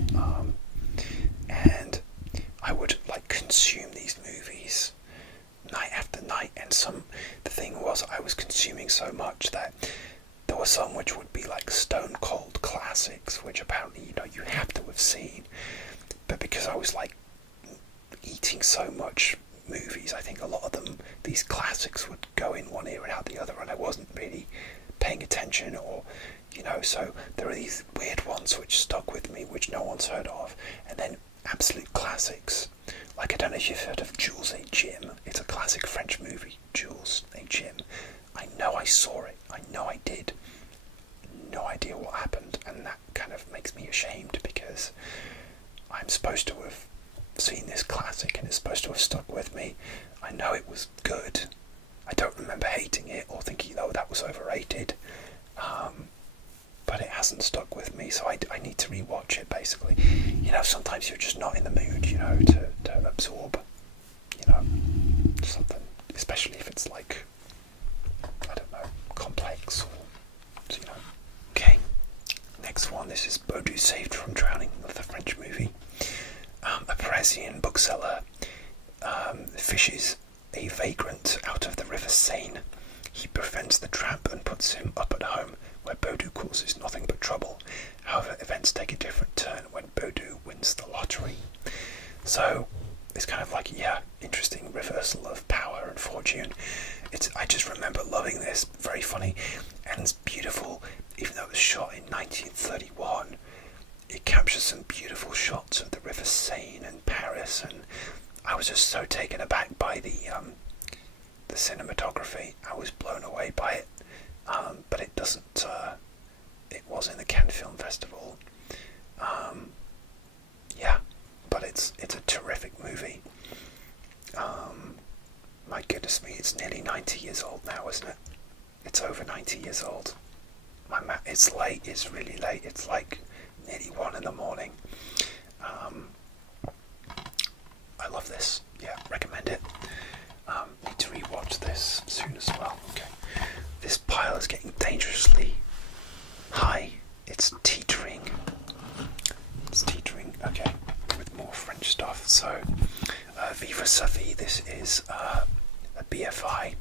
and I would like consume these movies night after night. And the thing was, I was consuming so much that there were some which would be like stone cold classics, which apparently you have to have seen. But because I was like eating so much movies, I think a lot of them, these classics, would go in one ear and out the other, and I wasn't really paying attention, or so there are these weird ones which stuck with me, which no one's heard of, and then absolute classics. Like, I don't know if you've heard of Jules et Jim. It's a classic French movie, Jules et Jim. I know I saw it. I know I did. No idea what happened, and that kind of makes me ashamed, because I'm supposed to have seen this classic and it's supposed to have stuck with me. I know it was good. I don't remember hating it or thinking, oh, that was overrated. But it hasn't stuck with me, so I need to rewatch it, basically. Sometimes you're just not in the mood, to absorb, something, especially if it's like, I don't know, complex, or, Okay, next one. This is Baudou Saved from Drowning, the French movie. A Parisian bookseller fishes a vagrant out of the River Seine. He prevents the tramp and puts him up at home, where Baudou causes nothing but trouble. However, events take a different turn when Baudou wins the lottery. So it's kind of like, interesting reversal of power and fortune. I just remember loving this. Very funny, and it's beautiful. Even though it was shot in 1931, it captures some beautiful shots of the River Seine and Paris, and I was just so taken aback by the cinematography. I was blown away by it. But it doesn't. It was in the Cannes Film Festival. But it's a terrific movie. My goodness me, it's nearly 90 years old now, isn't it? It's over 90 years old. It's late. It's really late. It's like nearly 1 in the morning. I love this. Yeah, recommend it. Need to rewatch this soon as well. Okay. This pile is getting dangerously high. It's teetering. Okay, with more French stuff. So, Viva Safi. This is a BFI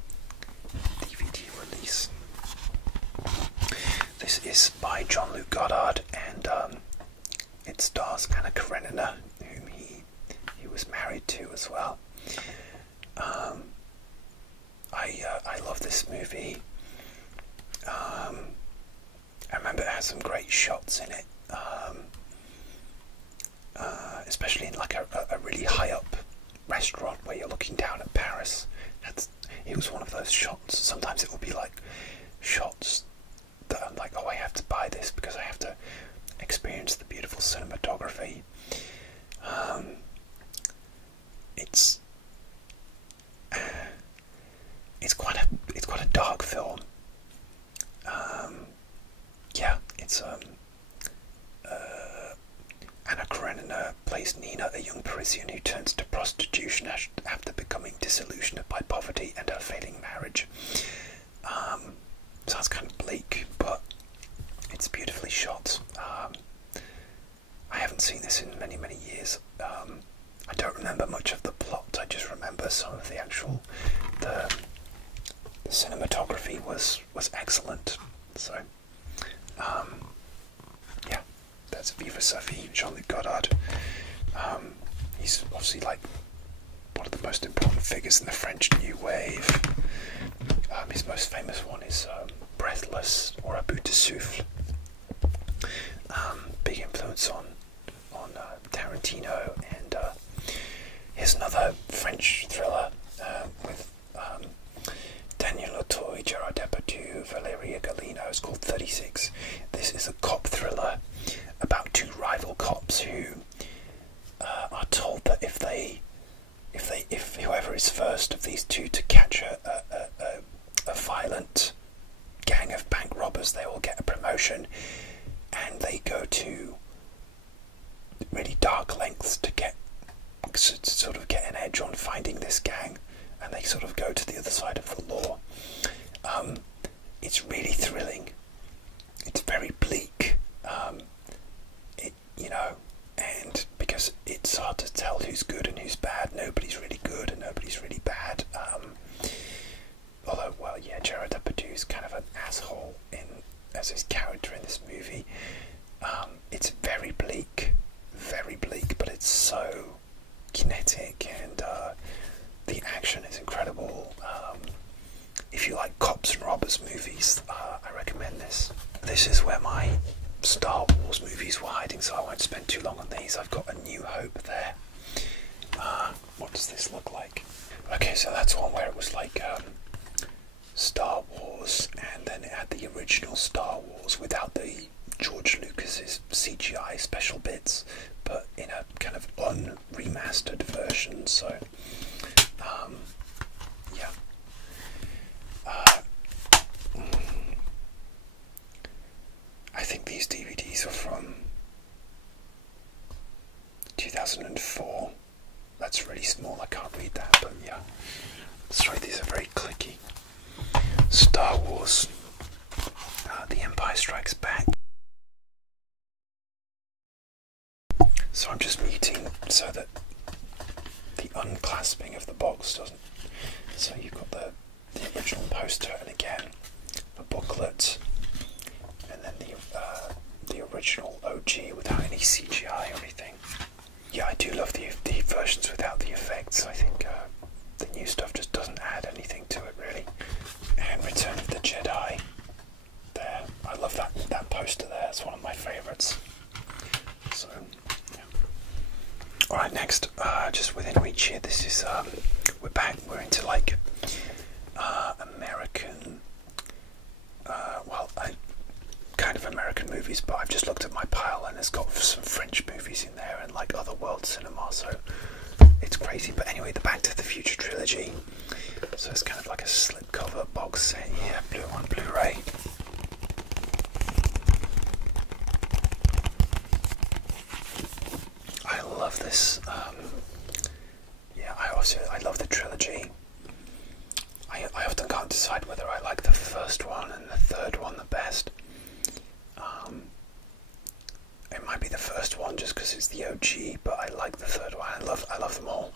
DVD release. This is by Jean-Luc Godard, and it stars Anna Karenina, whom he was married to as well. I love this movie. I remember it has some great shots in it, especially in like a really high up restaurant where you're looking down at Paris. It was one of those shots. Sometimes it will be like shots that I'm like, oh, I have to buy this because I have to experience the beautiful cinematography. It's quite a dark film. It's Anna Karenina plays Nina, a young Parisian who turns to prostitution after becoming disillusioned by poverty and her failing marriage. Sounds kind of bleak, but it's beautifully shot. I haven't seen this in many, many years. I don't remember much of the plot. I just remember some of the actual the cinematography was excellent. So that's Viva Safi, Jean-Luc Godard. He's obviously like one of the most important figures in the French New Wave. His most famous one is Breathless, or A Bout de Souffle. Big influence on Tarantino, and here's another French thriller with Daniel Auteuil, Gerard Depardieu, Valeria Golino. It's called 36. This is a cop thriller about two rival cops who are told that if whoever is first of these two to catch a violent gang of bank robbers, they will get a promotion, and they go to really dark lengths to sort of get an edge on finding this gang. and they sort of go to the other side of the law. It's really thrilling. It's very bleak. And because it's hard to tell who's good and who's bad. Nobody's really good and nobody's really bad. Although, well, yeah, Gerard Depardieu's kind of an asshole as his character in this movie. It's very bleak, but it's so kinetic, and the action is incredible. If you like cops and robbers movies, I recommend this. This is where my Star Wars movies were hiding, so I won't spend too long on these. I've got A New Hope there. What does this look like? Okay, so that's one where it was like Star Wars, and then it had the original Star Wars without the George Lucas's CGI special bits, but in a kind of unremastered version. So, yeah. I think these DVDs are from 2004. That's really small, I can't read that, but yeah. Sorry, these are very clicky. Star Wars, The Empire Strikes Back. So I'm just muting so that the unclasping of the box doesn't. So you've got the original poster, and again the booklet, and then the original OG without any CGI or anything. Yeah, I do love the versions without the effects. I think the new stuff just doesn't add anything to it really. And Return of the Jedi. There, I love that poster there. It's one of my favourites. So, yeah. All right, next, just within reach here. This is we're back. We're into like American. Kind of American movies, but I've just looked at my pile and it's got some French movies in there and like other world cinema, so it's crazy. But anyway, the Back to the Future trilogy. So it's kind of like a slipcover box set here, on Blu-ray. I love this. Yeah, I love the trilogy. I often can't decide whether I like the first one and the third one the best. It might be the first one just because it's the OG, but I like the third one. I love them all.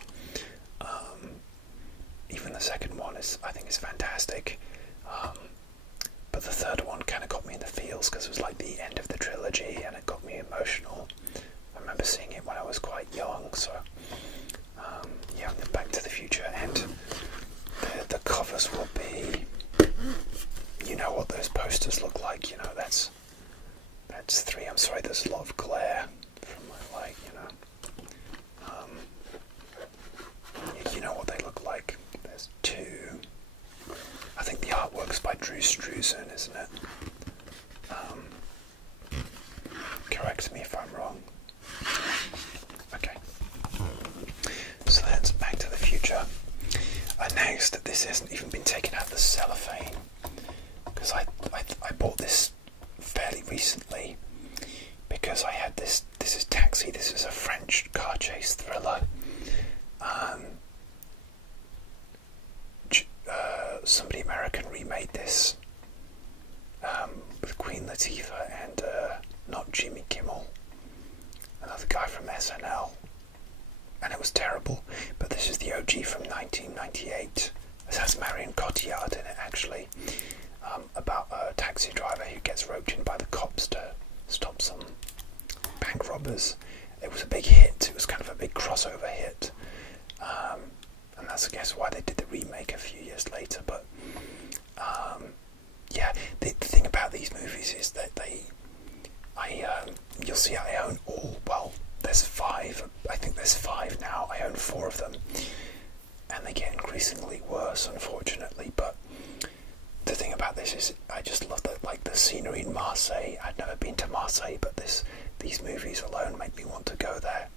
Even the second one I think is fantastic. But the third one kind of got me in the feels because it was like the end of the trilogy and it got me emotional. I remember seeing it when I was quite young, so yeah, Back to the Future, and the covers will be, you know what those posters look like, you know, that's 3. I'm sorry, there's a lot of glare from my light, you know. You know what they look like. There's 2. I think the artwork's by Drew Struzan, isn't it? Correct me if I'm wrong. Okay. So that's Back to the Future. Next, this hasn't even been taken out of the cellophane, because I bought this fairly recently because I had this is Taxi. This is a French car chase thriller. Somebody American remade this with Queen Latifah and not Jimmy Kimmel, another guy from SNL, and it was terrible. But this is the OG from 1998. This has Marion Cotillard in it, actually, about a taxi driver who gets roped in by the cops to stop some bank robbers. It was a big hit. It was kind of a big crossover hit, and that's, I guess, why they did the remake a few years later. But yeah, the thing about these movies is that you'll see I own all. Well, there's 5. I think there's 5 now. I own 4 of them, and they get increasingly worse, unfortunately. But the thing about this is I just love the scenery in Marseille. I'd never been to Marseille, but these movies alone make me want to go there.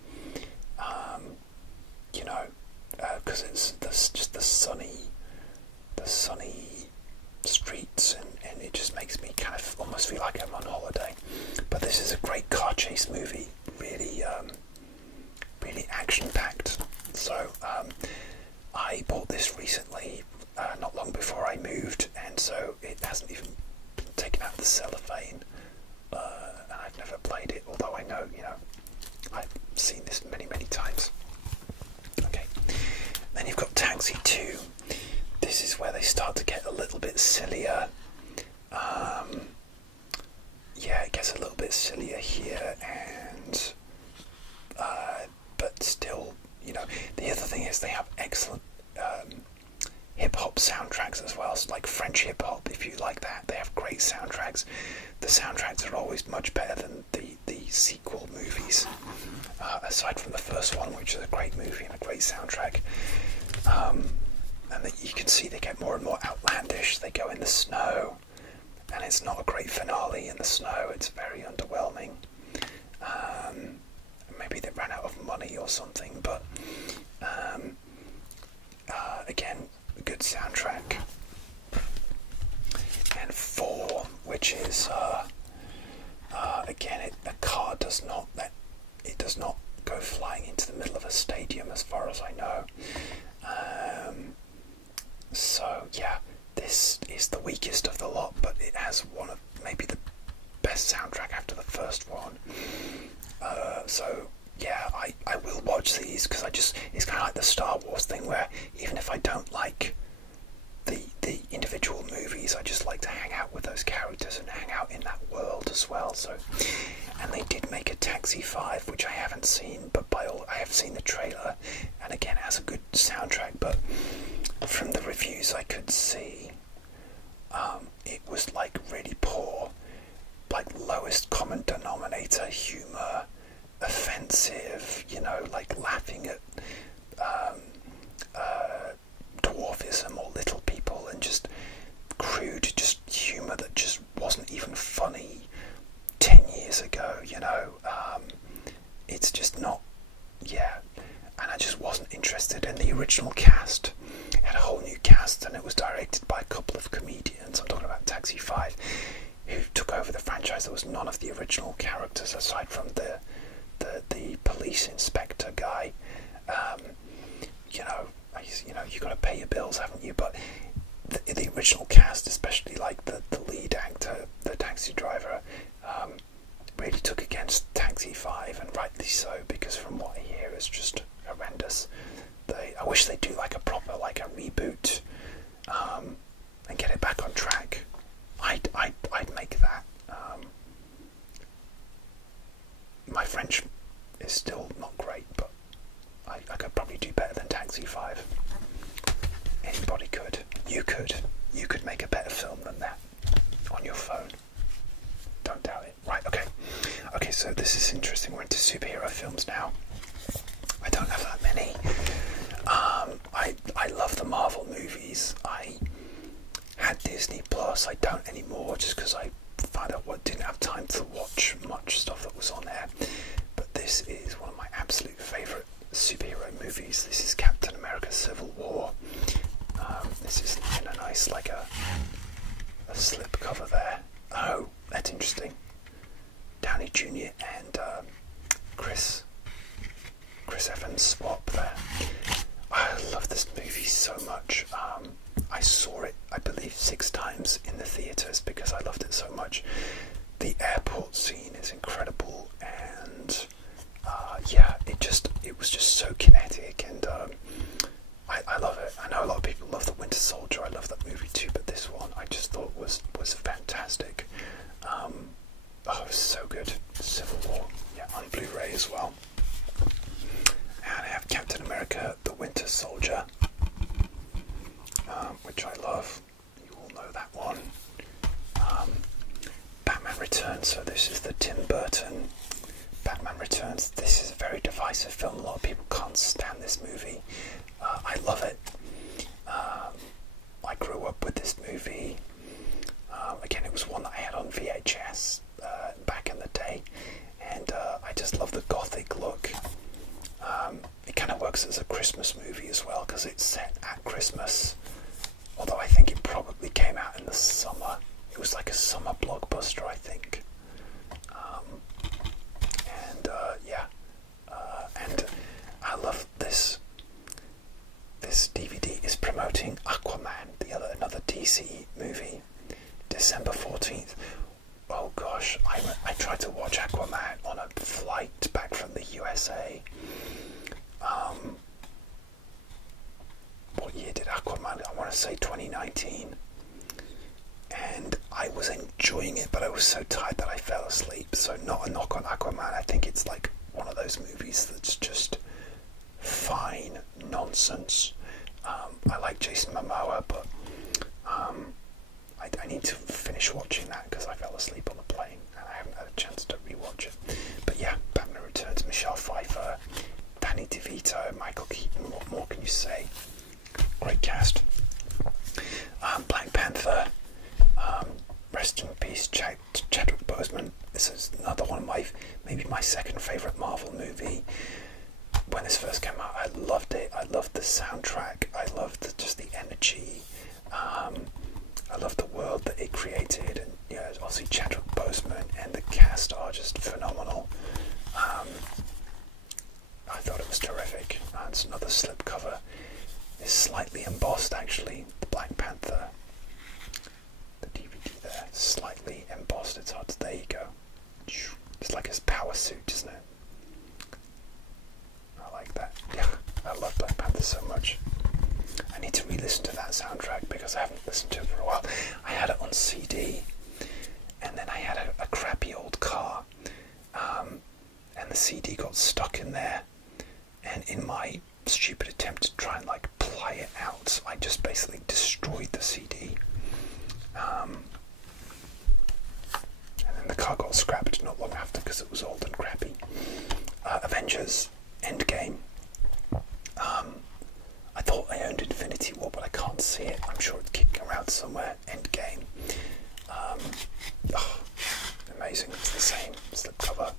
You know, because it's just the sunny streets, and it just makes me kind of almost feel like I'm on holiday. But this is a great car chase movie, really, really action packed. So I bought this recently. hasn't even been taken out of the cellophane, and I've never played it, although I know, you know, I've seen this many, many times. Okay, then you've got Taxi 2. This is where they start to get a little bit sillier. Yeah, it gets a little bit sillier here, and but still, you know, the other thing is they have excellent hip-hop soundtracks as well, so like French hip-hop, if you like that, they have great soundtracks. The soundtracks are always much better than the sequel movies, aside from the first one, which is a great movie and a great soundtrack. And that you can see they get more and more outlandish. They go in the snow, and it's not a great finale in the snow. It's very underwhelming. Maybe they ran out of money or something, but again, good soundtrack. And 4, which is again, a car does not go flying into the middle of a stadium, as far as I know. So yeah, this is the weakest of the lot, but it has one of maybe the best soundtrack after the first one. So yeah, I will watch these, because it's kind of like the Star Wars thing, where even if I don't like the individual movies, I just like to hang out with those characters and hang out in that world as well. So, and they did make a Taxi 5, which I haven't seen, but I have seen the trailer, and again, it has a good soundtrack, but from the reviews I could see, it was like really poor, like lowest common denominator humor, offensive, you know, like laughing at dwarfism or little people, and just crude, just humor that just wasn't even funny 10 years ago, you know. It's just not, yeah, and I just wasn't interested in the original cast. It had a whole new cast, and it was directed by a couple of comedians. I'm talking about Taxi 5, who took over the franchise. There was none of the original characters aside from the police inspector guy. You know, you've got to pay your bills, haven't you? But the original cast, especially like the lead actor, the taxi driver, really took against Taxi 5, and rightly so, because from what I hear, it's just horrendous. I wish they'd do like a proper, like a reboot, and get it back on track. I'd make that. My French is still not great, but I could probably do better than Taxi 5. Anybody could. You could make a better film than that on your phone. Don't doubt it. Right, okay, so this is interesting. We're into superhero films now. I don't have that many. I love the Marvel movies. I had Disney Plus. I don't anymore, just because I found out didn't have time to watch much stuff that was on there. But this is one of my absolute favourite superhero movies. This is Captain America: Civil War. This is in a nice, like a slip cover there. Oh, that's interesting. Downey Jr. and Chris Evans swap there. I love this movie so much. I saw it, I believe, 6 times in the theatres because I loved it so much. The airport scene is incredible, and yeah, it was just so kinetic, and I love it. I know a lot of people love The Winter Soldier. I love that movie too, but this one I just thought was fantastic. Oh, it was so good. Civil War, yeah, on Blu-ray as well. And I have Captain America: The Winter Soldier, which I love. You all know that one. Batman Returns. So this is the Tim Burton Batman Returns. This is a very divisive film. A lot of people can't stand this movie. I love it. I grew up with this movie. Again, it was one that I had on VHS back in the day, and I just love the gothic look. It kind of works as a Christmas movie as well, because it's set at Christmas, although I think it probably came out in the summer. It was like a summer blockbuster, I think. And I love this. This DVD is promoting Aquaman, another DC movie, December 14th. Oh gosh, I tried to watch Aquaman on a flight back from the USA. What year did Aquaman? I want to say 2019. And I was enjoying it, but I was so tired that I fell asleep. So not a knock on Aquaman. I think it's like one of those movies that's just fine nonsense. I like Jason Momoa, but I need to finish watching that because I fell asleep on the plane and I haven't had a chance to rewatch it. But yeah, Batman Returns, Michelle Pfeiffer, Danny DeVito, Michael Keaton. What more can you say? Great cast. Black Panther. Rest in peace, Chadwick Boseman. This is another one of maybe my second favourite Marvel movie. When this first came out, I loved it. I loved the soundtrack. I loved just the energy. I loved the world that it created, and yeah, obviously Chadwick Boseman and the cast are just phenomenal. I thought it was terrific. It's another slipcover. It's slightly embossed, actually. The Black Panther. The DVD there, slightly embossed. It's hard to. There you go. It's like his power suit, isn't it? I like that. Yeah, I love Black Panther so much. I need to re-listen to that soundtrack because I haven't listened to it for a while. I had it on CD, and then I had a crappy old car, and the CD got stuck in there. And in my stupid attempt to try and like ply it out, I just basically destroyed the CD. And then the car got scrapped not long after because it was old and crappy. Avengers Endgame. I thought I owned Infinity War, but I can't see it. I'm sure it's kicking around somewhere. Endgame. Amazing. It's the same slipcover.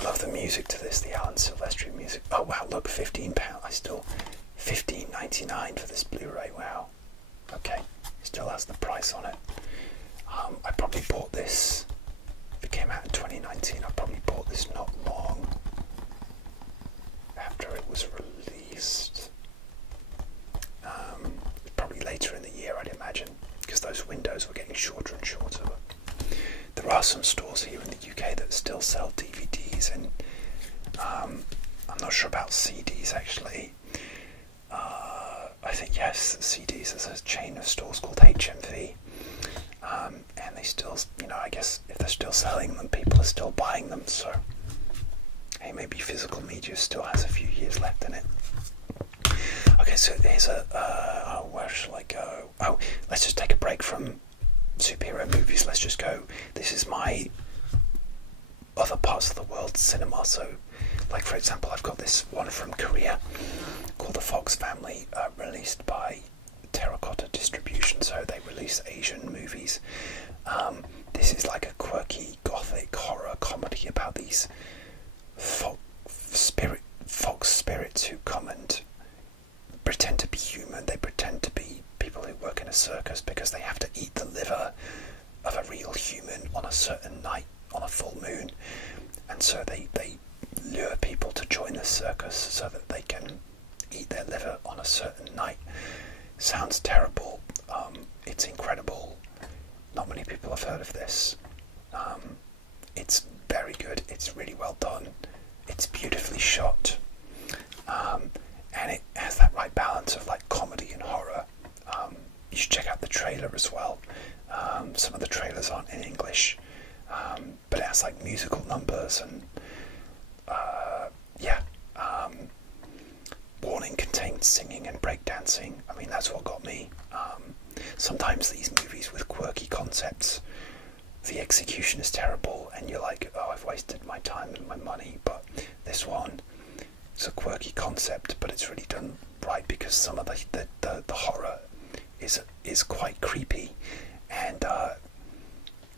I love the music to this, the Alan Silvestri music. Oh wow, look, £15. I still $15.99 for this Blu-ray. Wow. Okay, still has the price on it. I probably bought this. If it came out in 2019, I probably bought this not long after it was released. Probably later in the year, I'd imagine, because those windows were getting shorter and shorter. But there are some stores here in the UK that still sell DVDs, and I'm not sure about CDs actually. I think yes, CDs. There's a chain of stores called HMV, and they still, I guess if they're still selling them, people are still buying them. So, hey, maybe physical media still has a few years left in it. Okay, so here's where shall I go? Oh, let's just take a break from superhero movies. Let's just go. This is my other parts of the world cinema. So, like for example, I've got this one from Korea called The Fox Family, released by Terracotta Distribution. So they release Asian movies. This is like a quirky gothic horror comedy about these fox spirits who come and pretend to be human. They pretend to be people who work in a circus because they have to eat the liver of a real human on a certain night on a full moon, and so they lure people to join the circus so that they can eat their liver on a certain night. Sounds terrible. It's incredible. Not many people have heard of this. It's very good. It's really well done. It's beautifully shot, and it has that right balance of like comedy and horror. You should check out the trailer as well. Some of the trailers aren't in English, but it has like musical numbers and warning contains singing and breakdancing. I mean, that's what got me. Sometimes these movies with quirky concepts, the execution is terrible and you're like, oh, I've wasted my time and my money. But this one, it's a quirky concept, but it's really done right because some of the horror is quite creepy, and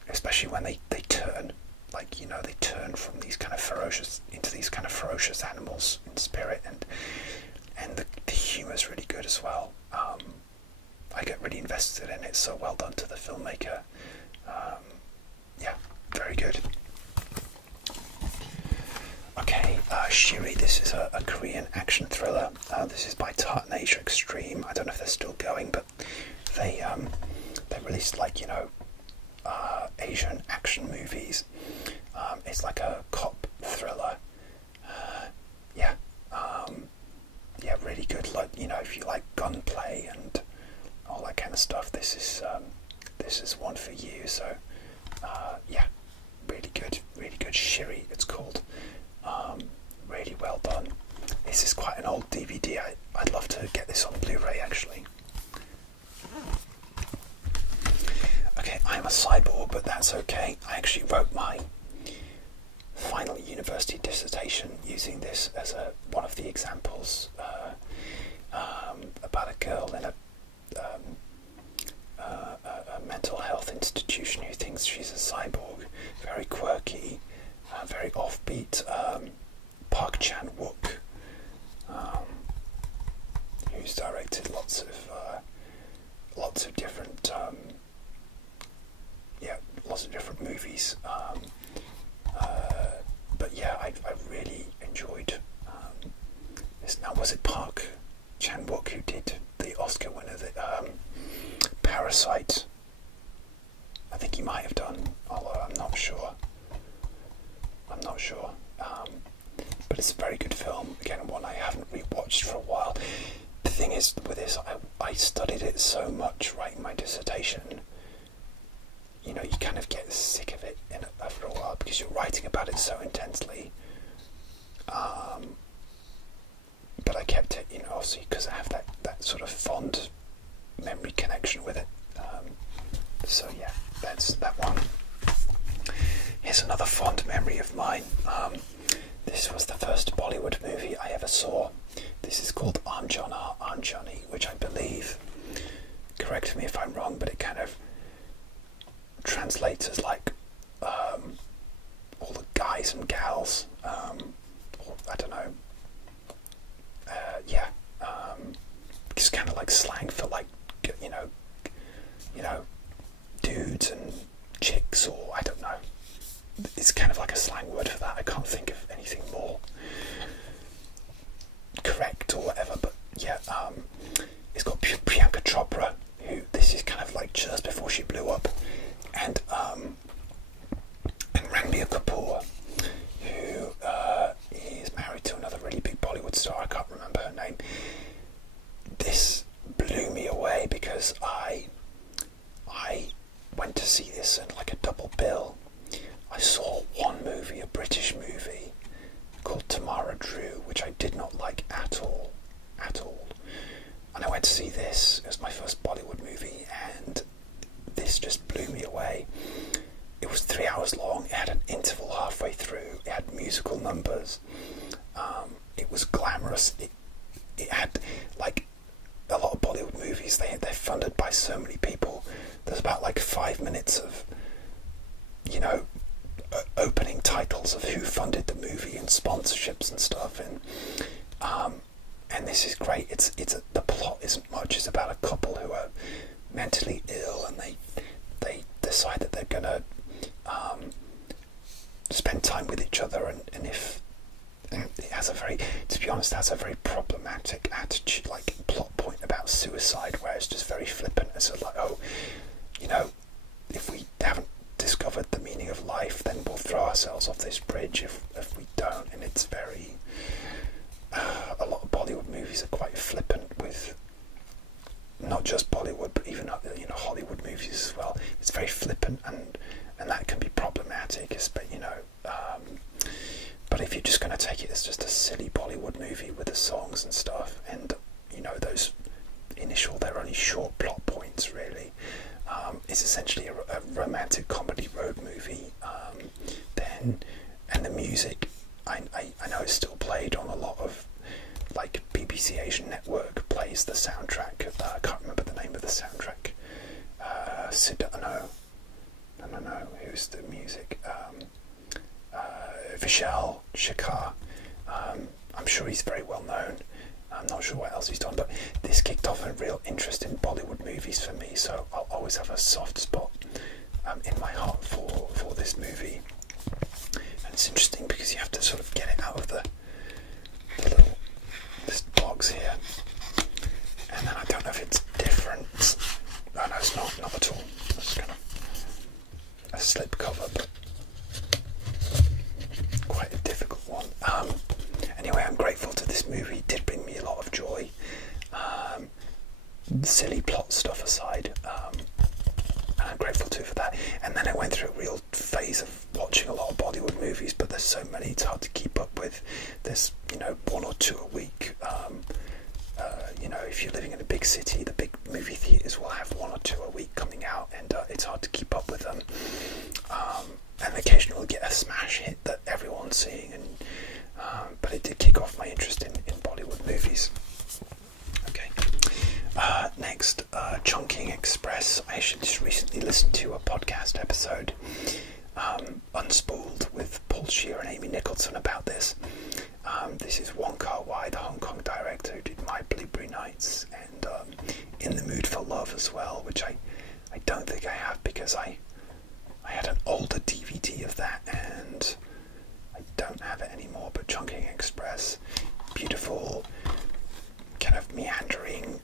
especially when they turn, like, they turn from these kind of ferocious into these kind of ferocious animals in spirit, and the humour is really good as well. I get really invested in it, so well done to the filmmaker. Yeah, very good. Okay, Shiri, this is a Korean action thriller. This is by Tartan Asia Extreme. I don't know if they're still going, but released like, you know, Asian action movies. It's like a cop thriller. Yeah, yeah, really good. Like, you know, if you like gunplay and all that kind of stuff, this is one for you. So, yeah, really good, really good. Shiri, it's called. Really well done. This is quite an old DVD. I'd love to get this on Blu-ray actually. Okay, I'm a cyborg, but that's okay. I actually wrote my final university dissertation using this as one of the examples, about a girl in a mental health institution who thinks she's a cyborg. Very quirky, very offbeat. Park Chan-wook, who's directed lots of different lots of different movies, but yeah, I really enjoyed this. Now, was it Park Chan-wook who did the Oscar winner, Parasite? I think he might have done, although I'm not sure. But it's a very good film. Again, one I haven't rewatched for a while. The thing is with this, I studied it so much writing my dissertation. You know, you kind of get sick of it after a while because you're writing about it so intensely. But I kept it, you know, obviously because I have that sort of fond memory connection with it. So yeah, that's that one. Here's another fond memory of mine. This was the first Bollywood movie I ever saw. This is called Anjana Anjani, which I believe, correct me if I'm wrong, but it kind of translates as like all the guys and gals, or I don't know. Yeah, it's kind of like slang for like, you know, dudes and chicks, or I don't know. It's kind of like a slang word for that. I can't think of anything more correct or whatever, but yeah, it's got Priyanka Chopra, who this is kind of like just before she blew up, and Ranbir Kapoor, who is married to another really big Bollywood star. I can't remember her name. This blew me away because I went to see this in like a double bill. I saw one movie, a British movie called Tamara Drew, which I did not like at all. And I went to see this. It was my first Bollywood movie, and this just blew me away. It was 3 hours long. It had an interval halfway through. It had musical numbers. It was glamorous. It had, like a lot of Bollywood movies, they're funded by so many people. There's about like 5 minutes of, you know, opening titles of who funded the movie and sponsorships and stuff, and this is great. The plot isn't much. It's about a couple who are mentally ill, and they decide that they're gonna spend time with each other, and if it has a very, to be honest, has a very problematic attitude, like plot point about suicide, where it's just very flippant. It's sort of like, oh, you know, if we haven't discovered the meaning of life, then we'll throw ourselves off this bridge if we don't. And it's very a lot of Bollywood movies are quite flippant with, not just Bollywood, but even, you know, Hollywood movies as well. It's very flippant, and that can be problematic, but you know, but if you're just going to take it as just a silly Bollywood movie with the songs and stuff, and you know, those they're only short plot points really. It's essentially a romantic comedy road movie. And the music, I know it's still played on a lot of, like, BBC Asian Network plays the soundtrack. I can't remember the name of the soundtrack. No, who's the music? Vishal Shekhar. I'm sure he's very well known. I'm not sure what else he's done, but this kicked off a real interest in Bollywood movies for me, so I'll always have a soft spot in my heart for this movie. And it's interesting because you have to sort of get it out of this box here, and then I don't know if it's different. Oh no, it's not at all. slipcover, but quite a difficult one. Anyway, I'm grateful to this movie. It did bring me a lot of joy. Silly plot stuff aside, and I'm grateful too for that. And then I went through a real phase of watching a lot of Bollywood movies, but there's so many it's hard to keep up with. There's, you know, 1 or 2 a week. You know, if you're living in a big city, the big movie theatres will have 1 or 2 a week coming out, and it's hard to keep up with them. And occasionally get a smash hit that everyone's seeing, and but it did kick off my interest in Bollywood movies. Okay. Next, Chungking Express. I actually just recently listened to a podcast episode, Unspooled, with Paul Shear and Amy Nicholson about this. This is Wong Kar-wai, the Hong Kong director who did My Blueberry Nights and In the Mood for Love as well, which I don't think I have because I had an older DVD of that and I don't have it anymore. But Chungking Express, beautiful, kind of meandering.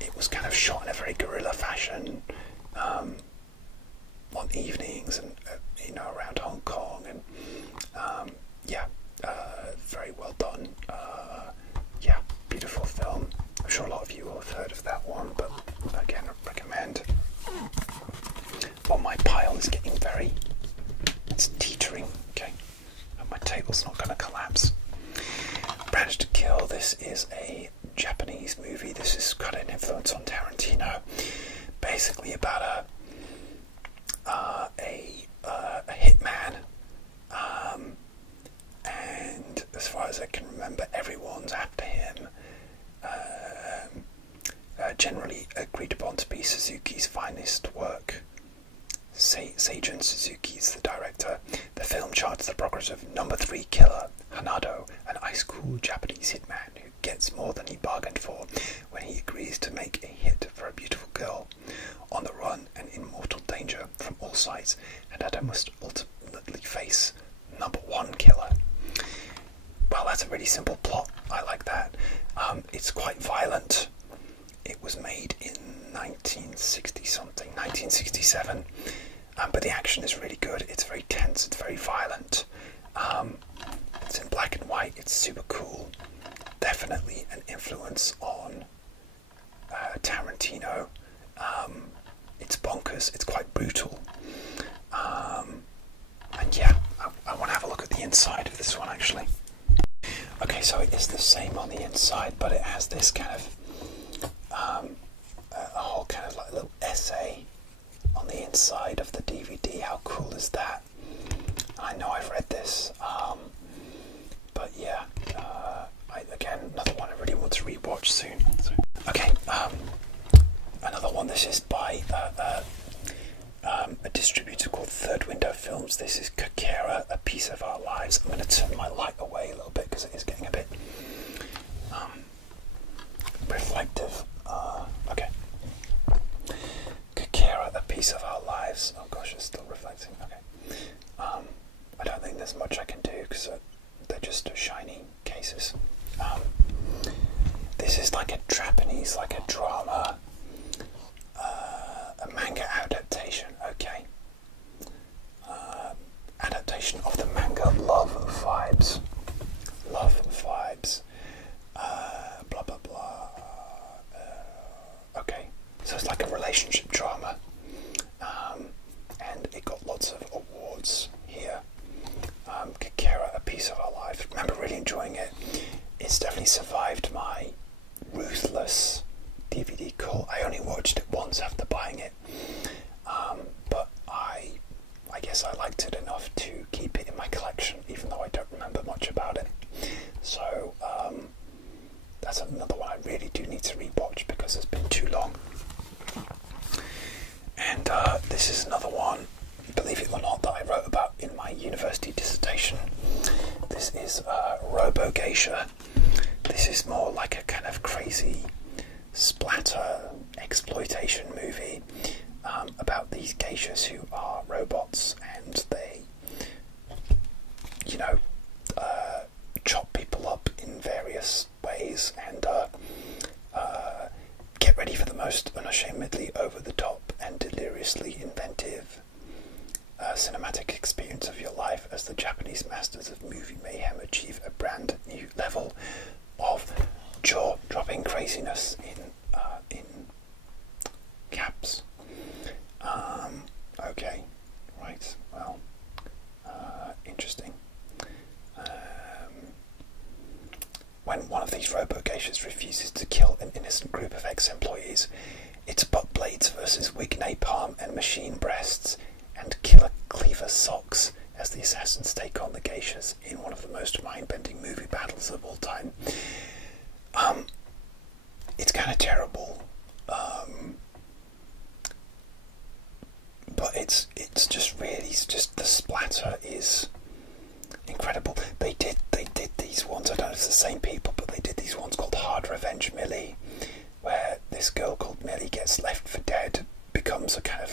It was kind of shot in a very guerrilla fashion on evenings and you know, around Hong Kong, and yeah, very well done. Yeah, beautiful film. I'm sure a lot of you will have heard of that one, but again, I recommend. Well, my pile is getting it's teetering. Okay, and my table's not going to collapse. Branch to Kill. This is a Japanese movie. This is got an influence on Tarantino. Basically about a hitman, and as far as I can remember, everyone's after him. Generally agreed upon to be Suzuki's finest work. Seijun Suzuki is the director. The film charts the progress of number 3 killer Hanado, an ice-cool Japanese hitman who gets more than he bargained for when he agrees to make a hit for a beautiful girl on the run and in mortal danger from all sides. Hanado must ultimately face number 1 killer. Well, that's a really simple plot. I like that. It's quite violent. It was made in 1967, but the action is really good. It's very tense, it's very violent. It's in black and white, it's super cool. Definitely an influence on Tarantino. It's bonkers, it's quite brutal. And yeah, I want to have a look at the inside of this one actually. Okay, so it is the same on the inside, but it has this kind of a whole kind of like little essay on the inside of the DVD. How cool is that? I know I've read this, but yeah, again, another one I really want to rewatch soon. So, okay, another one. This is by a distributor called Third Window Films. This is Kakera, A Piece of Our Lives. I'm going to turn my light away a little bit because it is getting a bit reflective. Okay. Kakera, A Piece of Our Lives. Oh gosh, it's still reflecting. Okay. I don't think there's much I can do because they're just shiny cases. This is like a Japanese, like a drama, a manga adaptation. Okay. Adaptation of the manga Love Vibes. Love Vibes. Blah blah blah. Okay, so it's like a relationship drama, and it got lots of awards here. Kakera, A Piece of Our Life. I remember really enjoying it. It's definitely survived my Ruthless DVD cult. I only watched it once after buying it, but I guess I liked it enough to keep it in my collection, even though I don't remember much about it. So that's another one I really do need to rewatch because it's been too long. And this is another one, believe it or not, that I wrote about in my university dissertation. This is Robo Geisha. This is more like a kind of crazy splatter exploitation movie about these geishas who are robots, and they, you know, chop people up in various ways and get ready for the most unashamedly over-the-top and deliriously inventive cinematic experience of your life as the Japanese masters of movie mayhem achieve a brand new level of jaw-dropping craziness in caps. Okay, right, well, interesting. When one of these robo-geishas refuses to kill an innocent group of ex-employees, it's butt blades versus wig napalm and machine breasts and killer cleaver socks as the assassins take on the geishas in one of the most mind-bending movie battles of all time. It's kind of terrible, but it's just the splatter is incredible. They did these ones. I don't know if it's the same people, but they did these ones called Hard Revenge Millie, where this girl called Millie gets left for dead, becomes a kind of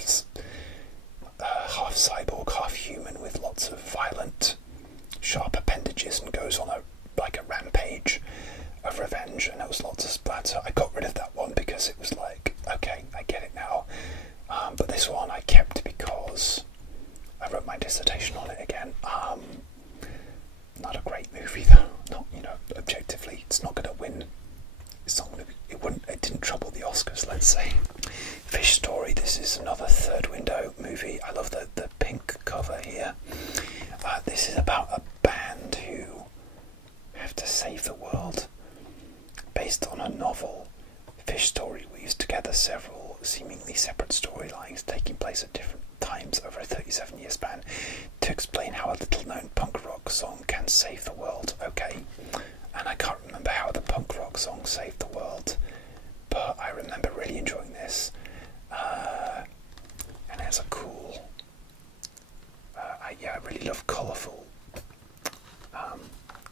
half cyborg, half human with lots of violent, sharp appendages, and goes on a rampage of revenge. And it was lots of splatter. I got rid of that one because it was like, okay, I get it now. But this one I kept because I wrote my dissertation on it again. Not a great movie though. Not, objectively, it's not going to win. It's not going to be. It didn't trouble the Oscars, let's say. Fish Story. This is another Third Window movie. I love the pink cover here. This is about a band who have to save the world, based on a novel. Fish Story weaves together several seemingly separate storylines taking place at different times over a 37-year span to explain how a little-known punk rock song can save the world. Okay, and I can't remember how the punk rock song saved the world, but I remember really enjoying this. And it has a cool... I really love colourful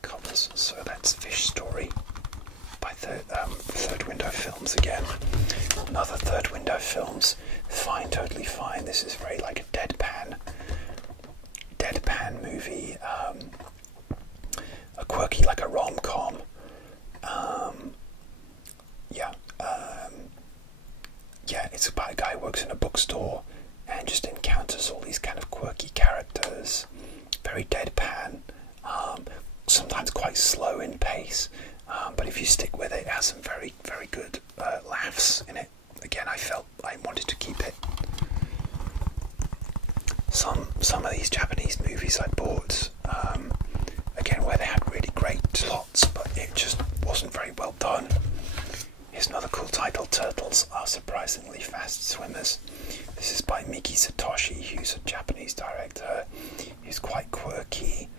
covers, so that's Fish Story by Third Window Films again. Another Third Window Films, Fine, Totally Fine. This is very like a deadpan movie, a quirky, like a rom-com. It's about a guy who works in a bookstore and just encounters all these kind of quirky characters, very deadpan, sometimes quite slow in pace, but if you stick with it, it has some very, very good laughs in it. Again, I felt I wanted to keep it. Some of these Japanese movies I bought, again, where they had really great plots, but it just wasn't very well done. Here's another cool title, Turtles Are Surprisingly Fast Swimmers. This is by Miki Satoshi, who's a Japanese director. He's quite quirky.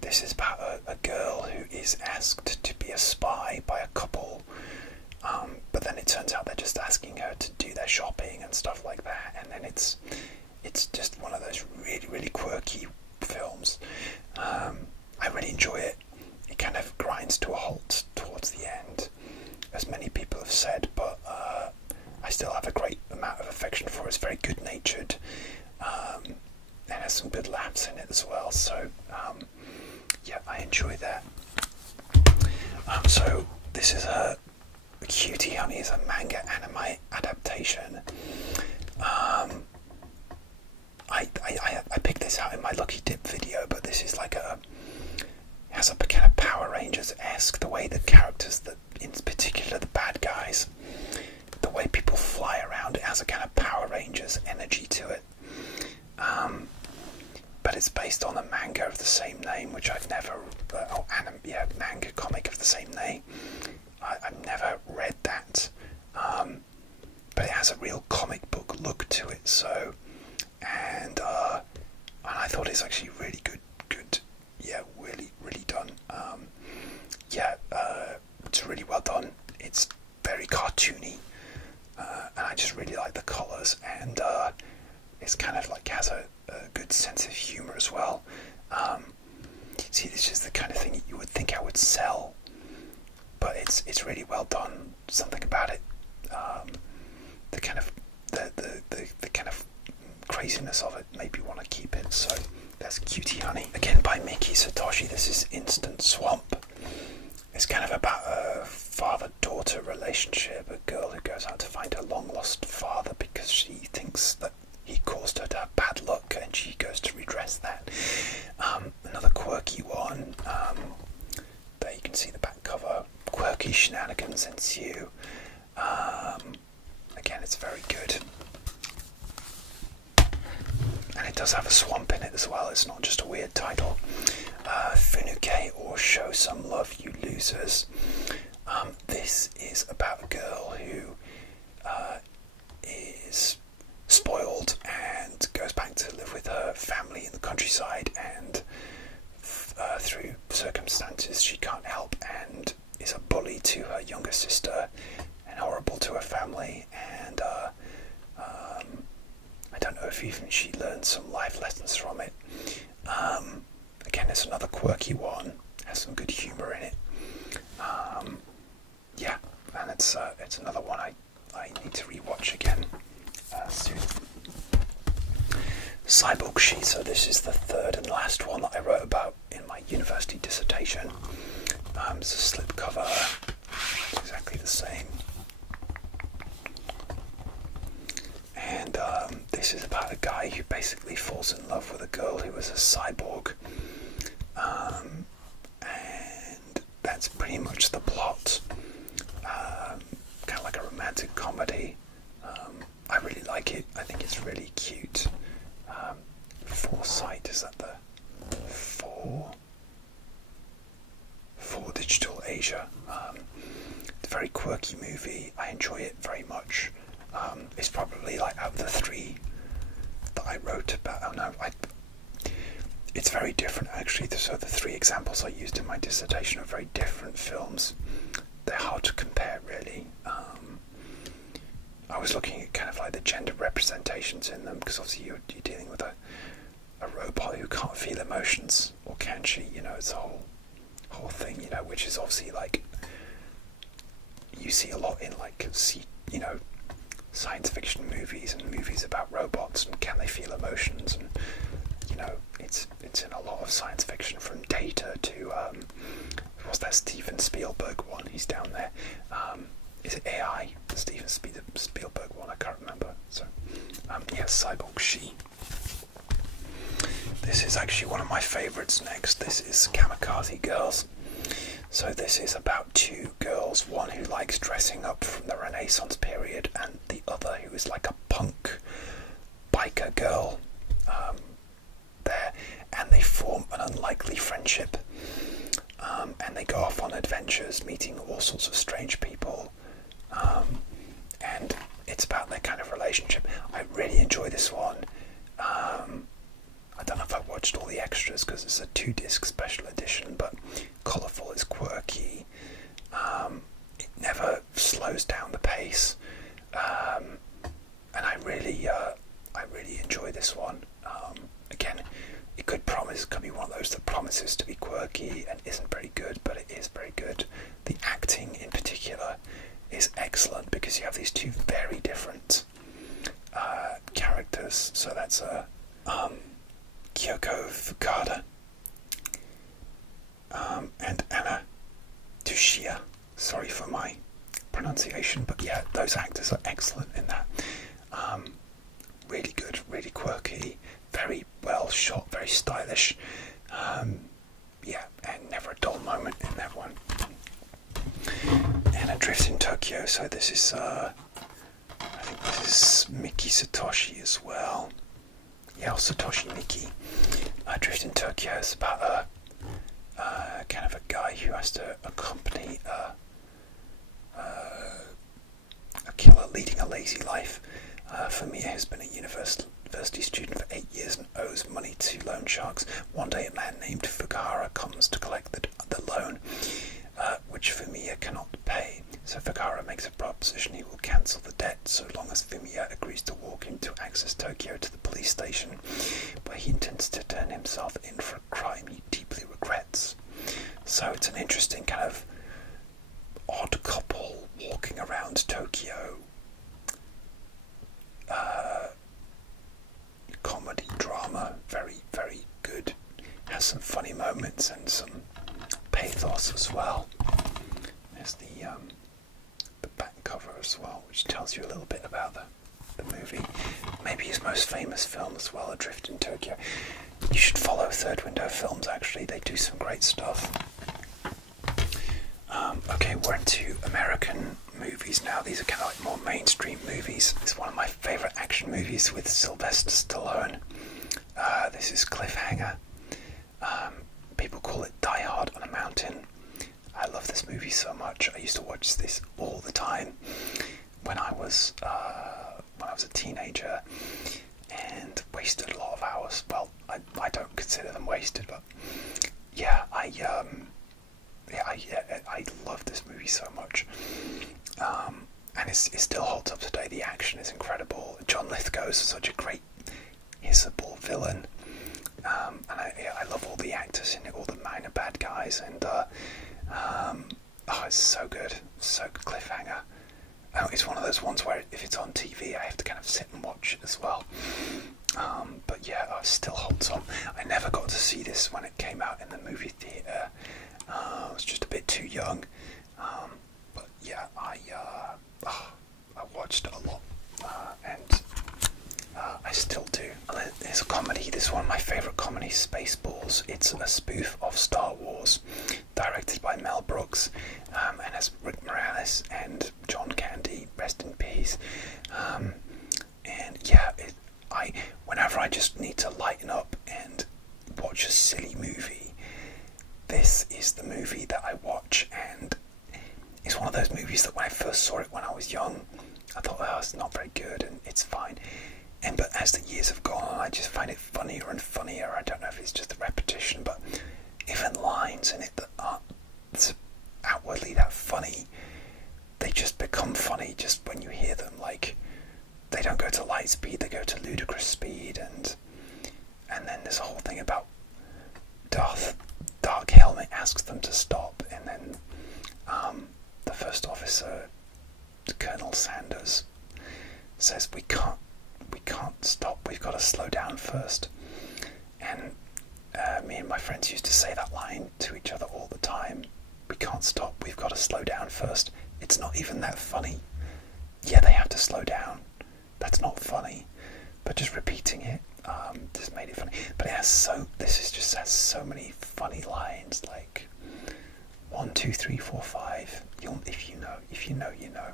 This is about a girl who is asked to be a spy by a couple, but then it turns out they're just asking her to do their shopping and stuff like that, and then it's just one of those really, really quirky films. I really enjoy it. It kind of grinds to a halt towards the end, as many people have said, but I still have a great amount of affection for it. It's very good-natured, and has some good laughs in it as well, so yeah, I enjoy that. So this is a Cutie Honey, is a manga anime adaptation. I picked this out in my Lucky Dip video, but this is like has a kind of Power Rangers-esque, the way the characters, in particular the bad guys, the way people fly around, it has a kind of Power Rangers energy to it. But it's based on a manga of the same name, which I've never, manga comic of the same name. I've never read that, but it has a real comic book look to it. So, and I thought it's actually really good, really done. It's really well done. It's very cartoony, and I just really like the colours, and it's kind of like has a good sense of humour as well. See, this is the kind of thing you would think I would sell, but it's really well done. Something about it, the kind of the kind of craziness of it made me want to keep it. So that's Cutie Honey, again by Miki Satoshi. This is Instant Swamp. It's kind of about a father-daughter relationship, a girl who goes out to find her long-lost father because it's very good. And it does have a swamp in it as well, it's not just a weird title. Funuke, or Show Some Love, You Losers. This is about a girl who is spoiled and goes back to live with her family in the countryside, and through circumstances she can't help, and is a bully to her younger sister and horrible to her family, and I don't know if even she learned some life lessons from it. Again, it's another quirky one, has some good humour in it. Yeah, and it's another one I need to rewatch again soon. Cyborg She, so this is the third and last one that I wrote about in my university dissertation. It's a slipcover, it's exactly the same. And this is about a guy who basically falls in love with a girl who is a cyborg. And that's pretty much the plot. Kind of like a romantic comedy. I really like it. I think it's really cute. Foresight, is that the for Digital Asia? It's a very quirky movie. I enjoy it very much. It's probably like out of the three that I wrote about. Oh no, it's very different actually. So the three examples I used in my dissertation are very different films. They're hard to compare really. I was looking at kind of like the gender representations in them, because obviously you're dealing with a robot who can't feel emotions, or can she? You know, it's a whole thing. You know, which is obviously like you see a lot in like science fiction movies and movies about robots, and can they feel emotions? And you know, it's in a lot of science fiction, from Data to what's that Steven Spielberg one? He's down there. Is it AI? The Steven Spielberg one? I can't remember. So yes, Cyborg She. This is actually one of my favourites next. This is Kamikaze Girls. So this is about two girls, one who likes dressing up from the Renaissance period, and the other who is like a punk biker girl there, and they form an unlikely friendship, and they go off on adventures, meeting all sorts of strange people, and it's about their kind of relationship. I really enjoy this one. I don't know if I've watched all the extras because it's a 2-disc special edition, but colourful, it's quirky, it never slows down the pace, and I really enjoy this one. Again, it could be one of those that promises to be quirky and isn't very good, but it is very good. The acting in particular is excellent, because you have these two very different characters. So that's Kyoko Fukada and Anna Tushia. Sorry for my pronunciation, but yeah, those actors are excellent in that. Really good, really quirky, very well shot, very stylish. Yeah, and never a dull moment in that one. And Adrift in Tokyo, so this is I think this is Miki Satoshi as well. Yeah, Satoshi Miki. Adrift in Tokyo is about a kind of a guy who has to accompany a killer leading a lazy life. Fumiya has been a university student for 8 years and owes money to loan sharks. One day a man named Fugahara comes to collect the loan, which Fumiya cannot pay. So Fugahara makes a proposition he will cancel the debt so long as Fumiya agrees to walk him to Access Tokyo to the police station, where he intends to turn himself in for a crime he deeply regrets. So it's an interesting kind of odd couple walking around Tokyo. Comedy, drama, very, very good. Has some funny moments and some pathos as well. There's the back cover as well, which tells you a little bit about the movie. Maybe his most famous film as well, Adrift in Tokyo. You should follow Third Window Films, actually. They do some great stuff. Okay, we're into American movies now. These are kind of like more mainstream movies. It's one of my favourite action movies with Sylvester Stallone. This is Cliffhanger. People call it Die Hard on a Mountain. I love this movie so much. I used to watch this all the time when I was a teenager, and wasted a lot of hours. Well, I don't consider them wasted, but yeah, I love this movie so much. And it still holds up today. The action is incredible. John Lithgow is such a great hissable villain. And I love all the actors in it, all the minor bad guys, and it's so good. So good. Cliffhanger. It's one of those ones where if it's on TV, I have to kind of sit and watch it as well. But yeah, it still holds on. I never got to see this when it came out in the movie theatre. I was just a bit too young. But yeah, I watched it a lot, and I still do. There's a comedy. This is one of my favourite comedies, Spaceballs. It's a spoof of Star Wars, directed by Mel Brooks, and has Rick Moranis and John Candy, rest in peace. And yeah, whenever I just need to lighten up and watch a silly movie, this is the movie that I watch. And it's one of those movies that when I first saw it when I was young, I thought, oh, it's not very good and it's fine. But as the years have gone on, I just find it funnier and funnier. I don't know if it's just the repetition, but even lines in it that aren't outwardly that funny, they just become funny just when you hear them. Like, they don't go to light speed, they go to ludicrous speed, and then there's a whole thing about Dark Helmet asks them to stop, and then the first officer, Colonel Sanders, says we can't stop, we've got to slow down first. And me and my friends used to say that line to each other all the time. We can't stop, we've got to slow down first. It's not even that funny. Yeah, they have to slow down. That's not funny. But just repeating it just made it funny. But it has this has so many funny lines, like 1, 2, 3, 4, 5. If you know, you know.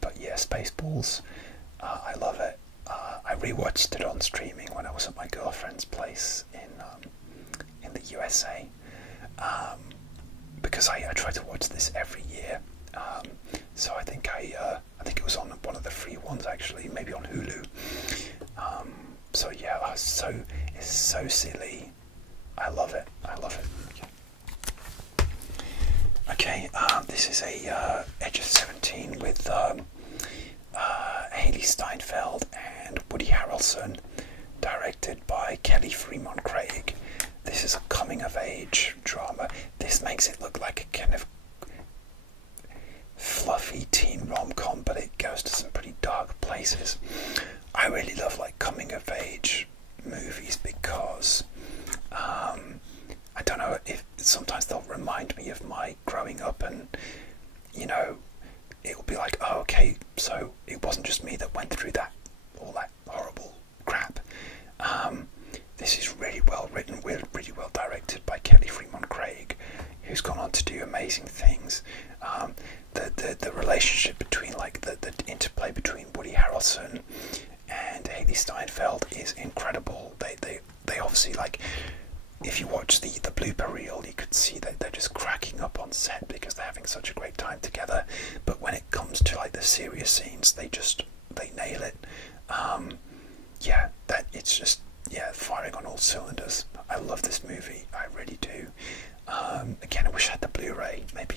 But yeah, Spaceballs. I love it. I rewatched it on streaming when I was at my girlfriend's place in the USA, because I try to watch this every year. So I think it was on one of the free ones, actually, maybe on Hulu. So yeah, it's so silly. I love it. Okay, this is a Edge of 17 with Haley Steinfeld and Woody Harrelson, directed by Kelly Fremont Craig. This is a coming-of-age drama. This makes it look like a kind of fluffy teen rom-com, but it goes to some pretty dark places. I really love like coming-of-age movies because I don't know, if sometimes they'll remind me of my growing up, and it'll be like, oh, okay, so it wasn't just me that went through all that horrible crap. This is really well written, really well directed by Kelly Fremont Craig, who's gone on to do amazing things. The relationship between, like, the interplay between Woody Harrelson and Haley Steinfeld is incredible. They obviously, like, if you watch the blooper reel, you could see that they're just cracking up on set because they're having such a great time together. But when it comes to like the serious scenes, they nail it. It's just firing on all cylinders. I love this movie, I really do. Again, I wish I had the Blu-ray. Maybe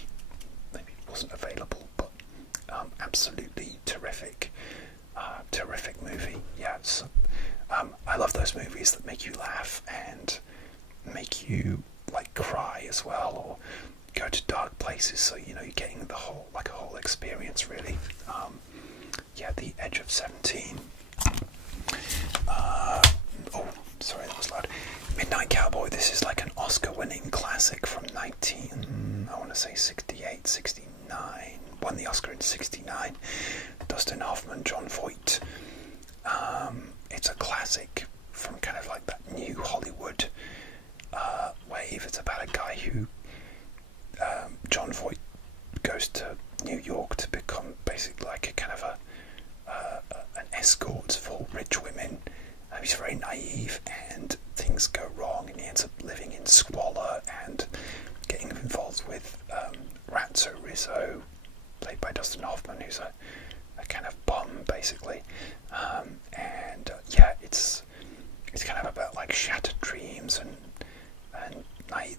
it wasn't available, but absolutely terrific movie. Yeah, so, I love those movies that make you laugh and make you like cry as well, or go to dark places, so you're getting the whole experience, really. The Edge of 17. Sorry, that was loud. Midnight Cowboy. This is like an Oscar-winning classic from 68, 69. Won the Oscar in 69. Dustin Hoffman, Jon Voight. It's a classic from kind of like that new Hollywood wave. It's about a guy who Jon Voight goes to escorts for rich women. He's very naive, and things go wrong, and he ends up living in squalor and getting involved with Ratso Rizzo, played by Dustin Hoffman, who's a kind of bum, basically. Yeah, it's kind of about like shattered dreams and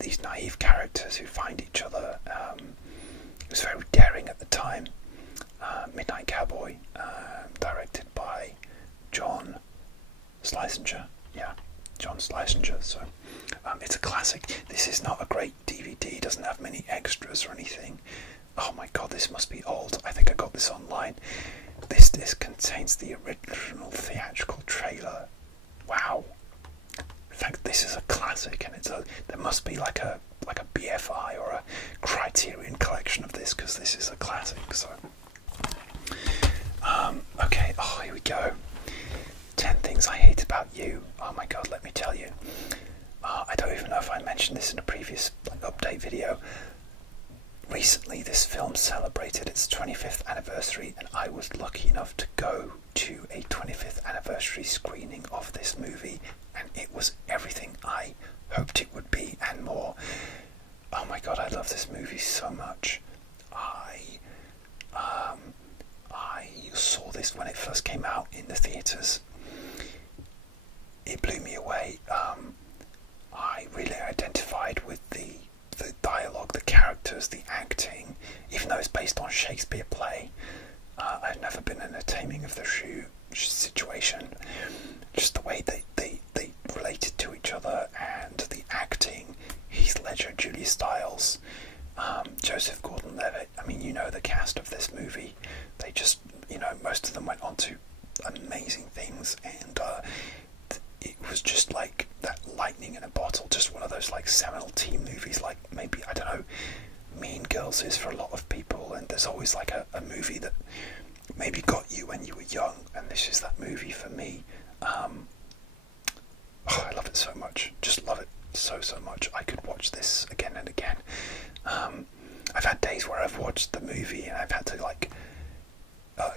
these naive characters who find each other. It was very daring at the time. Midnight Cowboy, directed by John Schlesinger. Yeah, John Schlesinger. So it's a classic. This is not a great DVD. Doesn't have many extras or anything. Oh my god, this must be old. I think I got this online. This disc contains the original theatrical trailer. Wow. In fact, this is a classic, and there must be like a BFI or a Criterion collection of this, because this is a classic. So okay, oh, here we go. 10 things I hate about you. Oh my god, let me tell you. I don't even know if I mentioned this in a previous update video. Recently, this film celebrated its 25th anniversary, and I was lucky enough to go to a 25th anniversary screening of this movie, and it was everything I hoped it would be and more. Oh my god, I love this movie so much. I saw this when it first came out in the theatres. It blew me away. I really identified with the dialogue, the characters, the acting, even though it's based on Shakespeare play. I've never been in a Taming of the Shrew situation. Just the way they related to each other, and the acting, Heath Ledger, Julia Stiles, Joseph Gordon-Levitt. I mean, you know the cast of this movie. They just, most of them went on to amazing things, and it was just like that lightning in a bottle, just one of those like seminal teen movies, like maybe, I don't know, Mean Girls is for a lot of people, and there's always like a movie that maybe got you when you were young, and this is that movie for me. I love it so much, just love it so much. I could watch this again and again. I've had days where I've watched the movie and I've had to like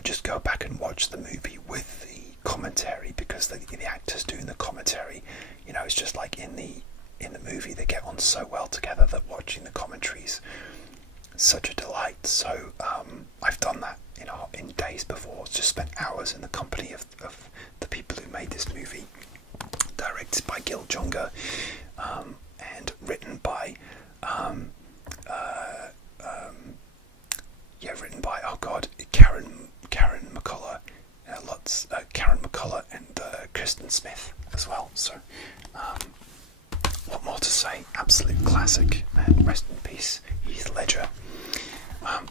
just go back and watch the movie with the commentary, because the actors doing the commentary, it's just like in the movie they get on so well together that watching the commentaries such a delight. So I've done that in days before, just spent hours in the company of the people who made this movie, directed by Gil Junga, and written by Karen McCullough, Karen McCullough and Kristen Smith as well. So what more to say? Absolute classic, and rest in peace, Heath Ledger.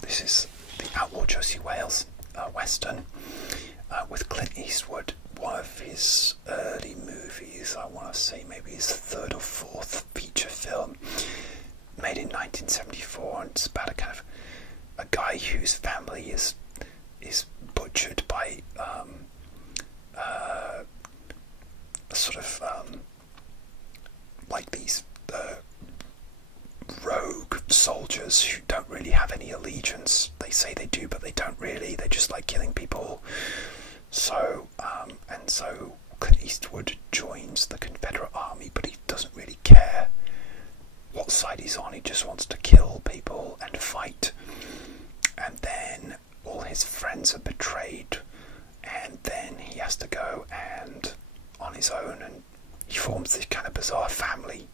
This is The Outlaw Josie Wales Western with Clint Eastwood, one of his early movies. I want to say maybe his third or fourth feature film, made in 1974, and it's about a guy whose family is butchered by like these rogue soldiers who don't really have any allegiance. They say they do, but they don't really. They just like killing people. So Clint Eastwood joins the Confederate Army, but he doesn't really care what side he's on. He just wants to kill people and fight. And then all his friends are betrayed, and then he has to go and on his own, and he forms this kind of bizarre family